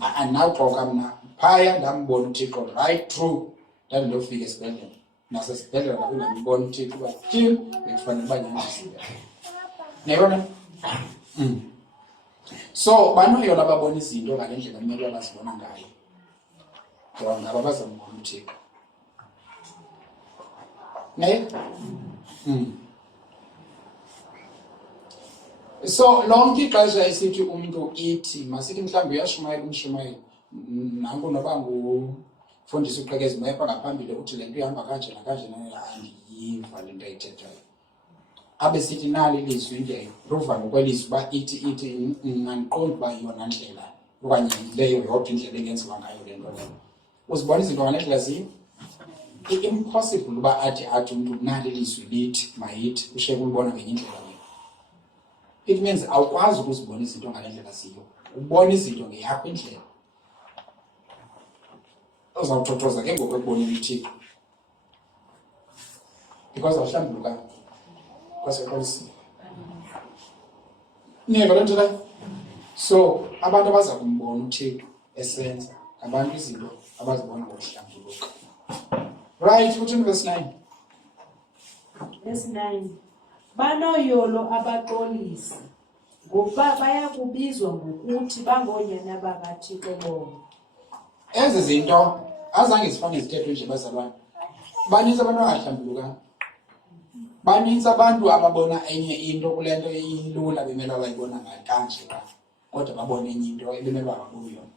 Andinawuxoka mna phaya ndambona uThixo right through ndade ndiyofika esibhedlele. Nasesibhedlele ndabe ndambona uThixo uba tyhini bekufanele uba nyandisile. Niyabona? So banoyona ababona izinto ngale ndlela kumele bazibona ngayo ngoba ngabo bazambona uThixo. Ne? So lonke ixesha esithi umntu ithi masithi mhlawumbi uyashumayela umshumayeli nanku noba ngufundisa uqhekeza mayepha ngaphambili uthi le nto ihamba kanje nakanje andiyiva le nto ayithethayo. Abe sithi nali ilizwi ndiyayiruva ngokwelizwi uba ithi nandiqonda uba yona ndlela okanye leyo yodwa indlela engenziwa ngayo le nto leyo. Uzibona izinto ngale ndlela ziyo. I-impossible uba athi umntu nali ilizwi lithi mayithi ushiyeke ulibona ngenye indlela leyo. It means awukwazi ukuzibona izinto ngale ndlela ziyo. Ubona izinto ngeyakho indlela. Uzawuthothoza ke ngoku ekuboneni uThixo because awuhlambulukanga kwasekholisi. Niyeva le nto leyo? So abantu abaza kumbona uThixo esenza abantu izinto abazibona ngokuhlambuluka. Right, uthi verse 9. Verse 9. Banoyolo abaxolisi ngokuba bayakubizwa ngokuthi bangoonyana bakaThixo bona. Ezi zinto azange zifane zithethwe nje bazalwane. Baninzi abantu abangahlambulukanga. Baninzi abantu ababona enye into kule nto ilula bemele bayibona kanje kodwa babona enye into ebemele babuyona.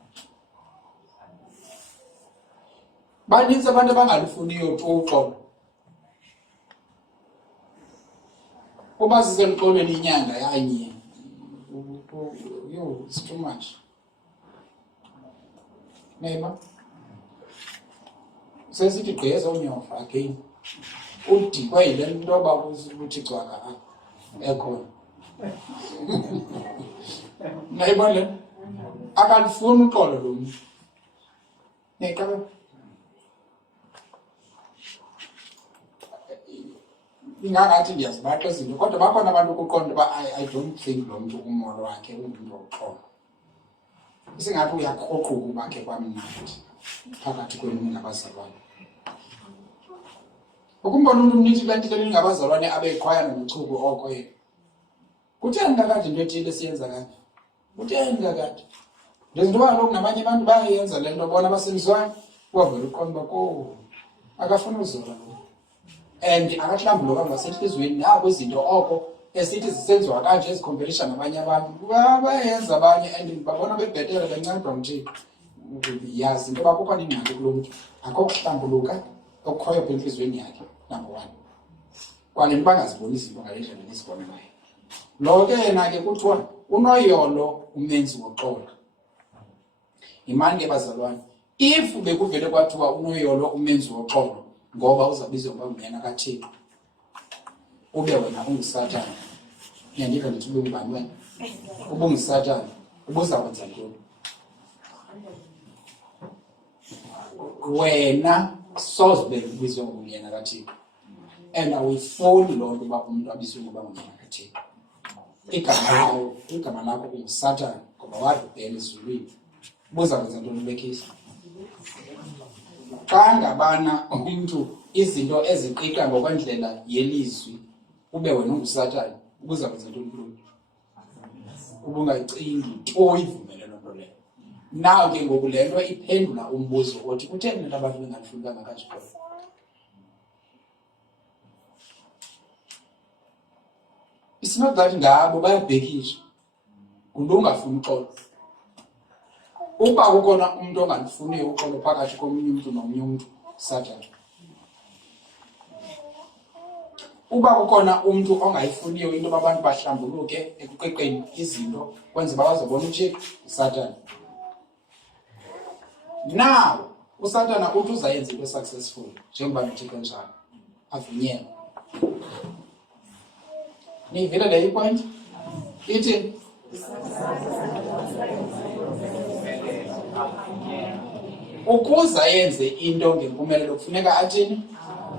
Baninzi abantu abangalufuniyo tu uxolo. Kuba sisemxolweni inyanga yanye. Yo, it's too much. Neighbor. Sesithi gqeza unyofa again. Udikwa yile nto yoba uThixo ekhona. Neighbor le akalifuni uxolo lo mntu. Niyaqaphela? Ingangathi ndiyazibaxa izinto kodwa bakhona abantu ukuqonda uba I don't think lo mntu umoya wakhe ungumntu woxolo. Isingathi uyakroqruka ubakhe kwamnandi phakathi kwenu nabazalwane. Ukumbona umntu mnithi le nto ningabazalwane abeqhwaya nochuku oko yena. Kutheni kakade into ethile siyenza kanje? Kutheni kakade? Njengoba kaloku nabanye abantu bayayenza le nto bona basemzwane wavela uqonda uba akafuna uzola lo. And akahlambuluka ngasenhliziyweni nabo izinto oko esithi zisenziwa kanje ezikhompethisha nabanye abantu. Bayenza abanye and babona bebhetele bencedwa uThixo. Yazi into bakukho ingxaki kulo mntu. Akho kuhlambuluka okukhoyo apha enhliziyweni yakhe. Number 1. Kwale nto bangaziboni izinto ngale ndlela nezibona ngayo. Lo ke yena ke kuthiwa unoyolo umenzi woxolo. Imani ke bazalwane. If bekuvele kwathiwa unoyolo umenzi woxolo ngoba uzabizwa ngoba ungena kaThixo. Ube wena unguSathane. Niyandika ndithi ube ngubani wena? Ube unguSathane. Ubuzakwenza ntoni? Wena soze ubizwe ngoba ungena kaThixo. And awuyifuni loo nto uba umntu abizwe ngoba ungena kaThixo. Igama lakho unguSathane ngoba wadubhela ezulwini. buza kwenza ntoni bekhisi? Xa ngabana umntu izinto eziqiqa ngokwendlela yelizwi ube wena ungusatani, ubuza kwenza ntoni kulo? Ubungayicingi to ivumele loo nto leyo. Naw ke ngoku le nto iphendula umbuzo othi kutheni le nto abantu bengalifuni kangakajikolo? It's not that ngabo bayabhekisha ngumntu ungafuni uxolo. Uba kukhona umntu ongalifuniyo uxolo phakathi komunye umntu nomnye umntu, Satani. Uba kukhona umntu ongayifuniyo into abantu bahlambuluke ekuqiqeni izinto kwenze bazobona uThixo, Satani. Now uSatana uthi uzayenza into successful njengoba uThixo njalo avunyelwe. Nivile le point ithi ukuze ayenze into ngempumelelo kufuneka athini?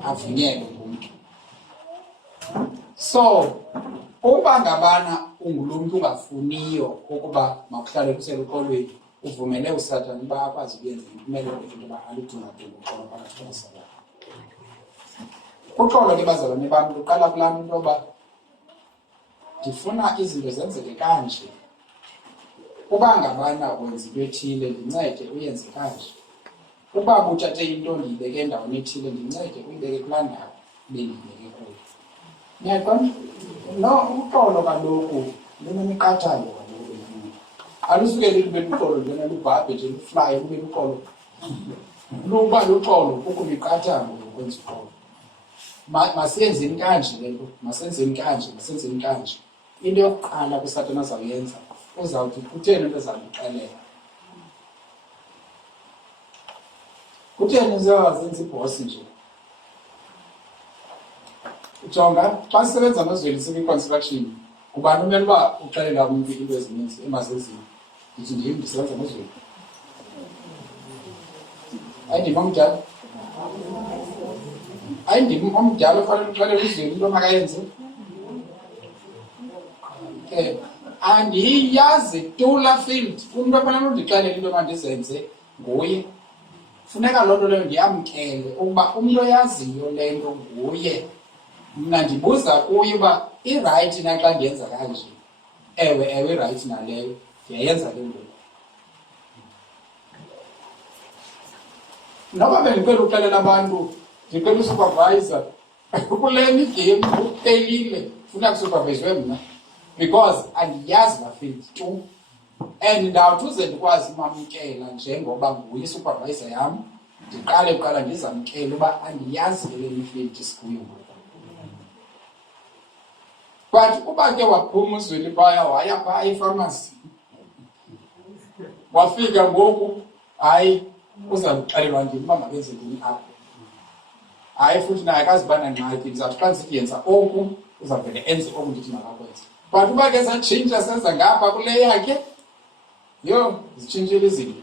Avunyelwe ngumntu. So uba ngabana ungulumntu ungafuniyo ukuba makuhlale kuseluxolweni, uvumele uSatani uba akwazi ukuyenza impumelelo into yoba aludungadunga uxolo phakathi kwabasebenzi. Uxolo ke bazalwane bam luqala kulaa nto yoba ndifuna izinto zenzeke kanje. Uba ngabana wenza into ethile ndincede uyenze kanje. Uba uthathe into ndiyibeke endaweni ethile ndincede uyibeke kulaa ndawo bendiyibeke kuyo. Niyaqonda? No, uxolo kaloku lunemiqathango kaloku emini. Alusuke lube luxolo lena lubhabhe nje luflaye lube luxolo. Luba luxolo kukho imiqathango yokwenza uxolo. Masiyenzeni kanje le nto, masenzeni kanje. Into yokuqala kuSatana azawuyenza uzawuthi kutheni into ezawuxelela. Kutheni uzazenza ibhosi nje? Jonga, xa sisebenza amazweni semi-construction, kubani umele uba uxelela umntu into ezininzi emazenziwe? Ndithi ndim ndisebenza amazweni. Ayindim omdala? Ayindim omdala ofanele uxelela uzweni into makayenze? Andiyazi tu laa field. Umntu ofanele undixelele into mandizenze nguye. Funeka loo nto leyo ndiyamkele ukuba umntu oyaziyo le nto nguye. Mna ndibuza kuye uba irayithi na xa ndiyenza kanje. Ewe irayithi naleyo ndiyayenza le nto. Noba bendicela uxelela abantu ndicela usupervisor kule igame uphelile funeka kusuperviswe mna because andiyazi laa field tu. And ndawuthi uze ndikwazi umamkela njengoba nguye isupervisor yam, ndiqale kuqala ndizamkele uba andiyazi le field sikuyo ngoku. But uba ke waphuma uzweli phaya waya phaa efamasi wafika ngoku, hayi uzawuxelelwa ndim uba mabenze ntoni apho. Hayi futhi naye akazibana ngxaki, ndizawuthi xa ndiyenza oku uzawuvele enze oku ndithi makakwenze. But uba ke satshintsha senza ngapha kule yakhe, yho zitshintshile izinto.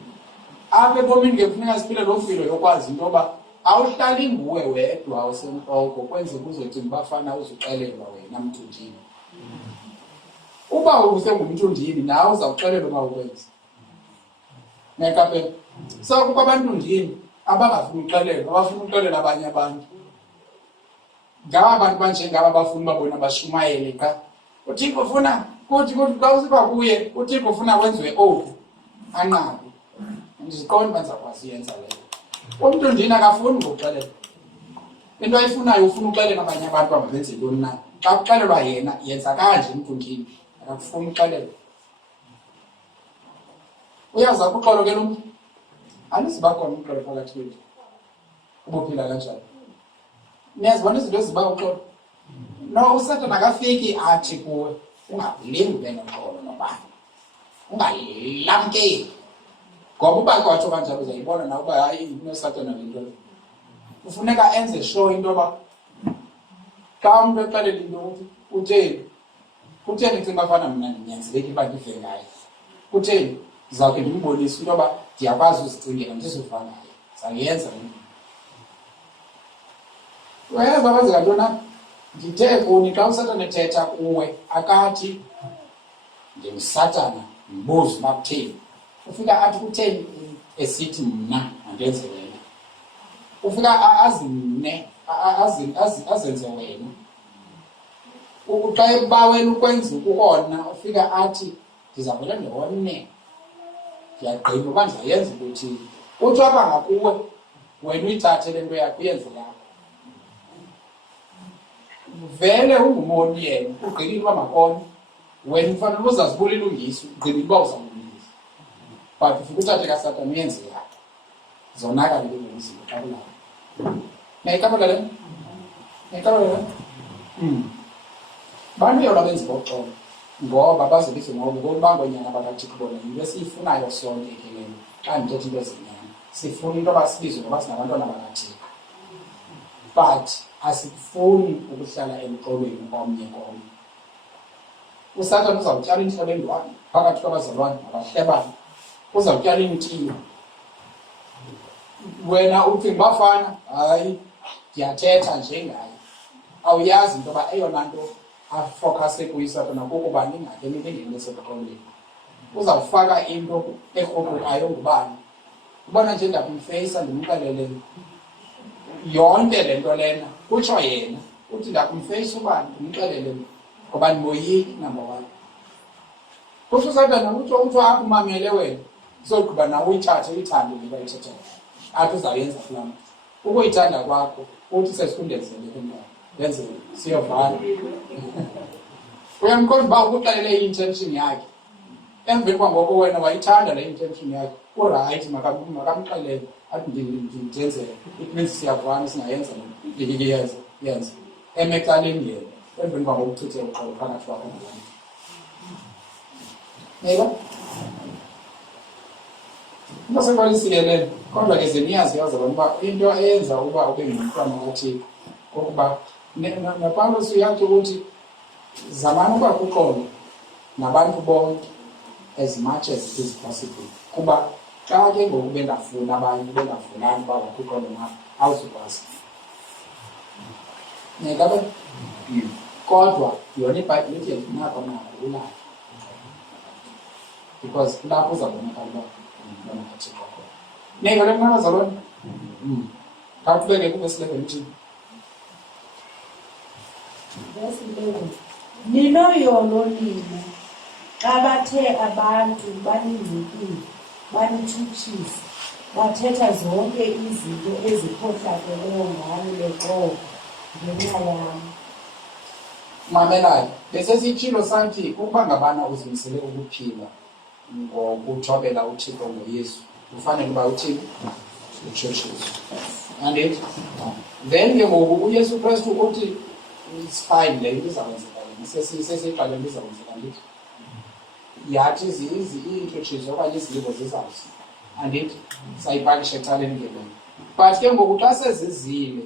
Apha ebomini ngekufuneka siphile loo mpilo yokwazi into yoba awuhlali nguwe wedwa usentloko kwenzeka uzocinga ubafana uzuxelelwa wena mntu ndini. Uba usengumntu ndini nawe uzawuxelelwa uba ukwenza. Nekaphela. So kukho abantu ndini abangafuni uxelelwa, abafuna uxelela abanye abantu. Ngaba abantu banjengaba bafuna babona bashumayele qha. Uthixo ufuna kuthi xa usiba kuye uthixo ufuna kwenziwe oku anqabe. Ndiziqonda uba ndizawukwazi uyenza leyo. Umntu ndini akafuni ngokuxelela. Into ayifunayo ufuna uxelela abanye abantu bangabenzi ntoni na. Xa kuxelelwa yena yenza kanje umntu ndini akafuni uxelela. Uyaza kuxolo ke lo mntu? Andiziba khona uxolo phakathi kwethu. Ubuphila kanjani? Niyazibona izinto eziba uxolo? No, uSatana akafiki athi kuwe ungalingi ube noxolo nobani. Ungalamkeli. Ngoba uba kwatsho kanjalo uzayibona na uba hayi unoSatana le nto. Kufuneka enze sure into yoba xa umntu exelela into utheni? Kutheni cinga bafana mna ndinyanzelekile uba ndive ngayo? Kutheni? Ndizawukhe ndimbonise into yoba ndiyakwazi uzicingela ndisiva ngayo. Ndizawuyenza le nto. Uyayazi akwenzeka ntoni apha? Ndithe kuni xa uSatana ethetha kuwe akathi ndinguSatana, mbuzo uba kutheni. ufika athi kutheni esithi mna andenze wena, ufika azimne azenze wena. Xa ebawela ukwenza ukona ufika athi ndizavele ndone, ndiyagqiba uba ndizayenza ukuthi uthi apha ngakuwe wena uyithathe le nto yakho uyenze yakho. Vele ungumoni yena ugqibile uba makone, wena ufanele uba uzazibula ilungiso, ugqibile uba uzawulungisa. But ufike uthathe kaSatani uyenze yakho, zonakala ke ngoku izinto xa kulapho. Niyayikabela le? Niyayikabela le? Baniyolo abenzi boxolo ngoba bazobize ngoba ngonyana bakaThixo bona yinto esiyifunayo sonke ekheleni. Xa ndithetha into ezinyana sifuna into abasibizwe ngoba singabantwana bakaThixo, but asifuni ukuhlala emxolweni omnye komnye. USatani uzawutyala intlolo endwayo phakathi kwabazalwane nabahlebane, uzawutyala imitiyo. Wena ucinga bafana, hayi ndiyathetha njengaye. Awuyazi into yoba eyona nto afokase kuyiSatani kukuba ningakhe ningene sebuxolweni. Uzawufaka into ekrokrekayo ngubani, ubona nje ndakumfeyisa ndimxelele yonke le nto lena, kutsho yena uthi ndakumfeyisa ubani ndimxelele ngoba ndimoyiki number one. Kutsho uSatani utsho akumamele wena, uzogqiba nawe uyithathe uyithande le nto ayithethayo, athi uzawuyenza kulaa mntu. Ukuyithanda kwakho uthi sesikundenzele ke mntwana, yenzele siyovala. Uyamqonda uba ukuxelele i-intention yakhe, emveni kwangoko wena wayithanda le intention yakhe, urayithi makamxelele athi ndenzele. It means siyavana singayenza yenza emecaleni yena, emveni kwangoko uchithe uxolo phakathi kwakho nabantu. Yebo? Into sekwalisikelele, kodwa ke ze niyazi yazi abantu uba into eyenza uba ube ngumntwana kaThixo kokuba noPawulos uyathi ukuthi zamani uba kuxolo nabantu bonke as much as it is possible, kuba xa ke ngoku bengafuni abanye bengafunani uba wakuxolo nabo awuzukwazi. Nekabe kodwa yona iBhayibhile ithi nako ulapha, because lapho uzabonakala uba ngumntwana kaThixo khona. Neka le mntwana zalona khawuqhubeke kuVesi 11 uthini? Ninoyolo nina xa bathe abantu baningcikile, banitshutshisa, bathetha zonke izinto eziphohlakeleyo ngani bexoka ngenxa yam. Mamelayo, besesitshilo sathi ukuba ngabana uzimisele ukuphila ngokuthobela uThixo ngoYesu, ufanele uba uthini? Utshutshiswe. Andithi? Then ke ngoku uYesu Kristu uthi it's fine le nto izawenzeka yena, sesiyiqalele izawenzeka ndithi. Yathi iintshutshiso okanye izilibo zizawuzi. Andithi? Sayipakisha ecaleni ke loo. But ke ngoku xa sezizile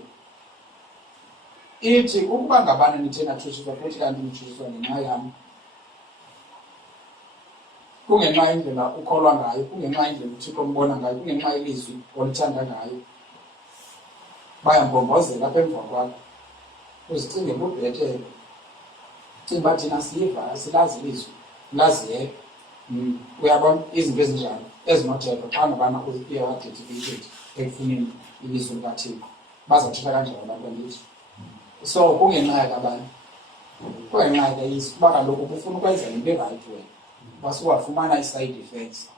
ithi ukuba ngabana nithe natshutshiswa futhi kanti nitshutshiswa ngenxa yam, kungenxa yendlela ukholwa ngayo, kungenxa yendlela uThixo ombona ngayo, kungenxa yelizwi olithanda ngayo, bayambombozela apha emva kwakho. Uzicinge bubhetele, cinga uba thina siyiva silazi ilizwi laziye. Uyabona izinto ezinjalo ezinothethwa xa ngabana uye wadedicated ekufuneni ilizwi likaThixo, bazawuthetha kanjani abantu andithi? So kungenxa kabani, kungenxa kaYesu, kuba kaloku ubufuna ukwenza into erayithi wena, basuwafumana ii-side effects.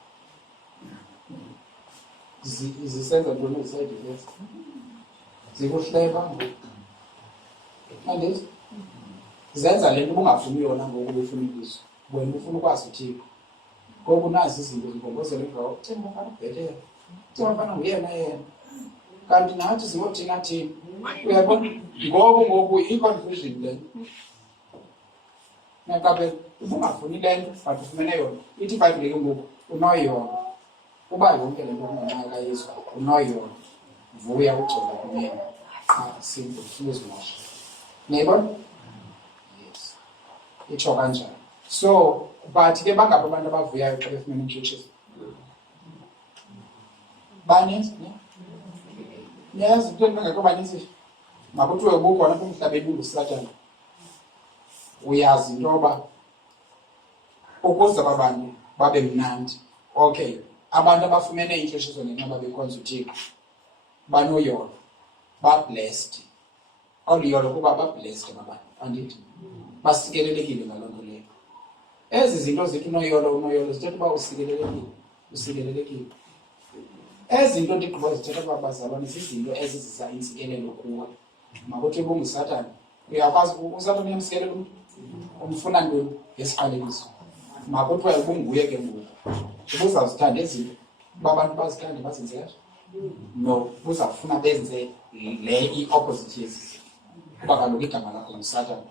Zisenza ntoni ezi-side effects? Zikuhleba ngoku, andithi? Zenza le nto ubungafuni yona ngoku ubufuna ilizwi, wena ufuna ukwazi uThixo. Ngoku nazi izinto zimbombozela emva kwakho, thina bafana ubhetele, thina bafana nguyena yena, kanti nathi zingothina thina. Uyabona ngoku i-confusion le. Naqaphela ubungafuni le nto but ufumene yona. Ithi iBhayibhile ke ngoku unoyona, uba yonke le nto kungenxa kaYesu unoyona, vuya ugxola kunene. Simple, uzimosha. Niyayibona? Yes, itsho kanjalo. So but ke bangaphi abantu abavuyayo xa befumene intshutshiso? Baninzi, ne? Niyazi into engekho baninzi, makuthiwe bukhona apha emhlabeni unguSatani. Uyazi into yoba ukuze aba bantu babe mnandi, okay, abantu abafumene intshutshiso ngenxa babekhonza uThixo banoyolo, ba-blessed. Oluyolo kuba ba-blessed abantu, andithi basikelelekile ngaloo nto leyo. Ezi zinto zithi unoyolo zithetha uba usikelelekile. Ezi zinto ndigqiba zithetha uba bazalwane zizinto ezizisa intsikelelo kuwe. Makuthi ubungusatani, uyakwazi usatani uyamsikelela umntu umfuna ntoni ngesiqalekiso. Makuthiwa ubunguye ke ngoku ubuzawuzithanda ezinto uba abantu bazithande bazenze kahle. No, uzawufuna benze le i-opposite yezi kuba kaloku igama lakho ngusatani.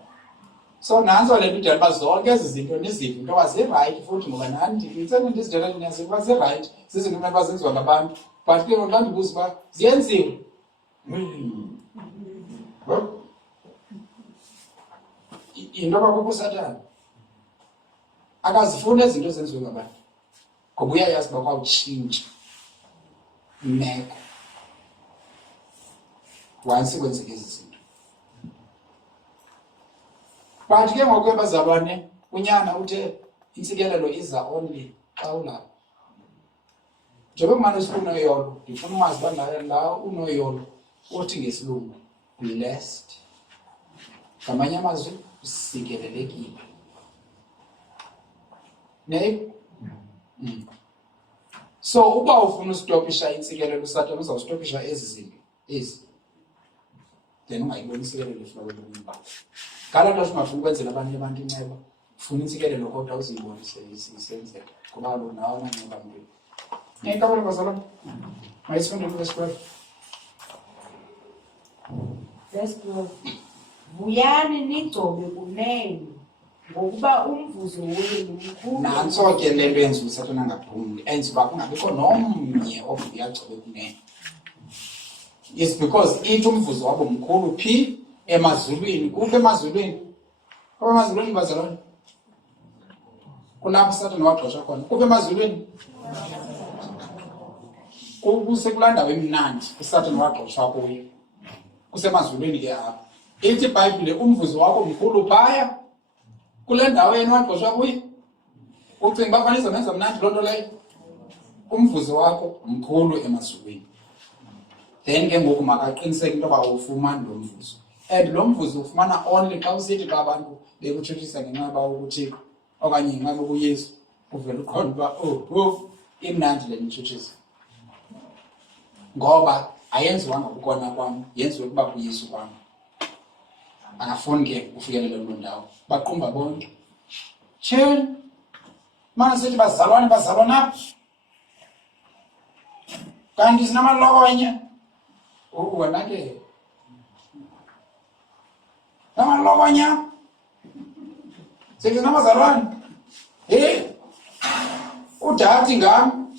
So nantso le nto idala uba zonke ezi zinto nizive into yoba zirayithi futhi ngoba nani nditsene ndizidala niyaziva uba zirayithi zizinto kumele uba zenziwa ngabantu, but ke ngoku xa ndibuza uba ziyenziwe. Into yoba kukho usatani akazifuni ezinto ezenziwe ngabantu ngoba uyayazi uba kwawutshintsha imeko once kwenzeka ezi zinto. But ke ngoku bazalwane unyana uthe intsikelelo iza only xa ulapha. Njengoba kumane usifuna unoyolo, ndifuna umazi uba la unoyolo uthi ngesilungu blessed. Ngamanye amazwi usikelelekile. So uba ufuna ustopisha intsikelelo usatana uzawustopisha ezi zinto ezi, then ungayiboni intsikelelo efuna ebomini bakho. Ngaloo nto ungafuni ukwenzela abanye abantu inceba, ufuna intsikelelo kodwa uziyibone isenzeka ngoba kaloku nawe unanceba mntwini. Niyayikabela bazalwane? Mayisifundeni verse 12. Verse 12. Vuyani nigcobe kunene ngokuba umvuzo wenu mkhulu. Nantso ke le nto yenza usatana angaphumli, enza uba kungabikho nomnye ovuya agcobe kunene. It's because ithi umvuzo wabo mkhulu phi emazulwini. Kuphi emazulwini? Kuphi emazulwini bazalwane? Kulapho usatana wagxosha khona. Kuphi emazulwini? Kusekulaa ndawo emnandi usatana wagxoshwa kuyo. Kusemazulwini ke apha. Ithi iBhayibhile umvuzo wakho mkhulu phaya kule ndawo yena wagxoshwa kuyo. Ucinga uba fanele izamenza mnandi loo nto leyo? Umvuzo wakho mkhulu emazulwini. Then ke ngoku makaqiniseke into yoba ufumana lo mvuzo. And lo mvuzo ufumana only xa usithi xa abantu bekutshutshisa ngenxa yoba ukuThixo okanye ngenxa yoba uYesu uvele uqonda uba imnandi le mitshutshiso. Ngoba ayenziwanga ukukona kwam, yenziwe kuba kuYesu kwam. Angafuni ke ufikelela kuloo ndawo. Baqumba bonke. Tsheni. Manje sithi bazalwane apha. Kanti sinamalokanye. Wena ke. Namalokanye. Sithi sinabazalwane. Udati ngam.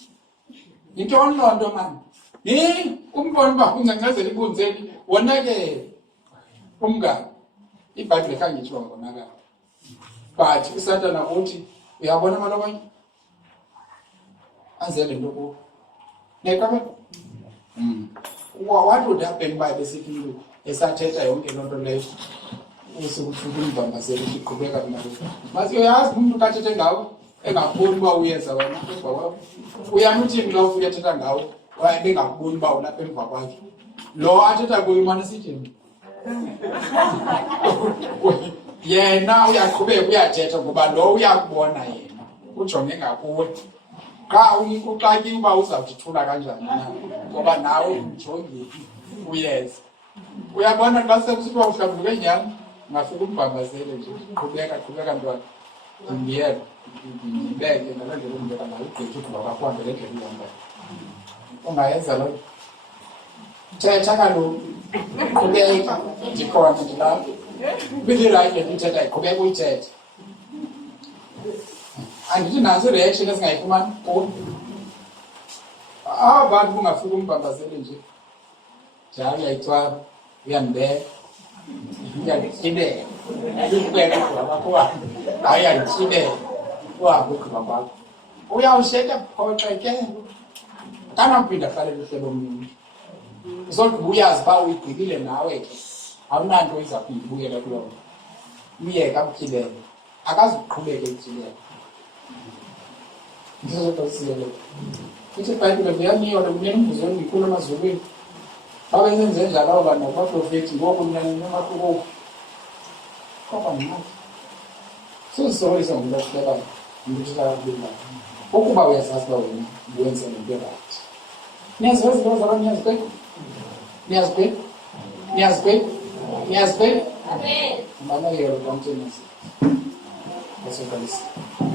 Yintoni loo nto mani? Umbona uba uncancazela ibunzeni. Wona ke umngani. IBhayibhile khange itsho ngonakala. But usatana uthi uyabona amalokanye anzele into kuwo. Niyayikabela? What would happen uba besithi esathetha yonke loo nto leyo usukufika umbambazela uqhubeka kunalo? Mase uyazi umuntu kathethe ngawe engakuboni uba uyenza wena emva kwakho. Uyanuthini xa ufika athetha ngawe waye bengakuboni uba ulapha emva kwakhe? Lo athetha kuyo umane sithini? Yena uyaqhubeka uyathetha ngoba lo uyakubona yena ujonge ngakuwe. Xa uxakiwe uba uzawuthithula kanjani na ngoba nawe umjongile uyenza. Uyabona xa sekusiba uhlambuluke nyani ungafika umbambazele nje qhubeka ntwana ndiyele ndibeke ngaloo ndlela umbeka ngayo ugqithe ukuba kakuhambe le ndlela uhambayo. Ungayenza loo nto. Thetha kaloku qhubeka ndikhona ndilapha. Ibizirayithi le nto ithetha iqhubeka uyithetha. Andithi nazo i-reaction esingayifumani kuyo. Abantu bungafika umbambazele nje njalo uyayicwaba uyambeka uyandityibela ukubeka kuhambe hayi uyandityibela uhambe ugqiba kwakho. Uyawushiyeka phoxeke kanaphinda ahlale uhlelo omnye. Uzogqiba uyazi uba uyigqibile nawe ke awunanto iza kuyibukela kuloo nto. Uyeka akutyibele akazuqhubeka ekutyibela. ndizokasiyelo ithi ibhayibhile kuyanikwa kumele umvuzo ondikhulu emazulwini babenzenze njalo abo bantu abaprofethi ngoku nemakuko kwaba ngxaki sozisokolisa ngumntu ahlekayo umntu uhlakabulula ukuba uyazazi uba wena wenze nento erayithi. Niyaziwezi izinto zaba niyazibheka? Niyazibheka? Niyazibheka? Niyazibheka? Amen. Amen. Amen. Amen. Amen.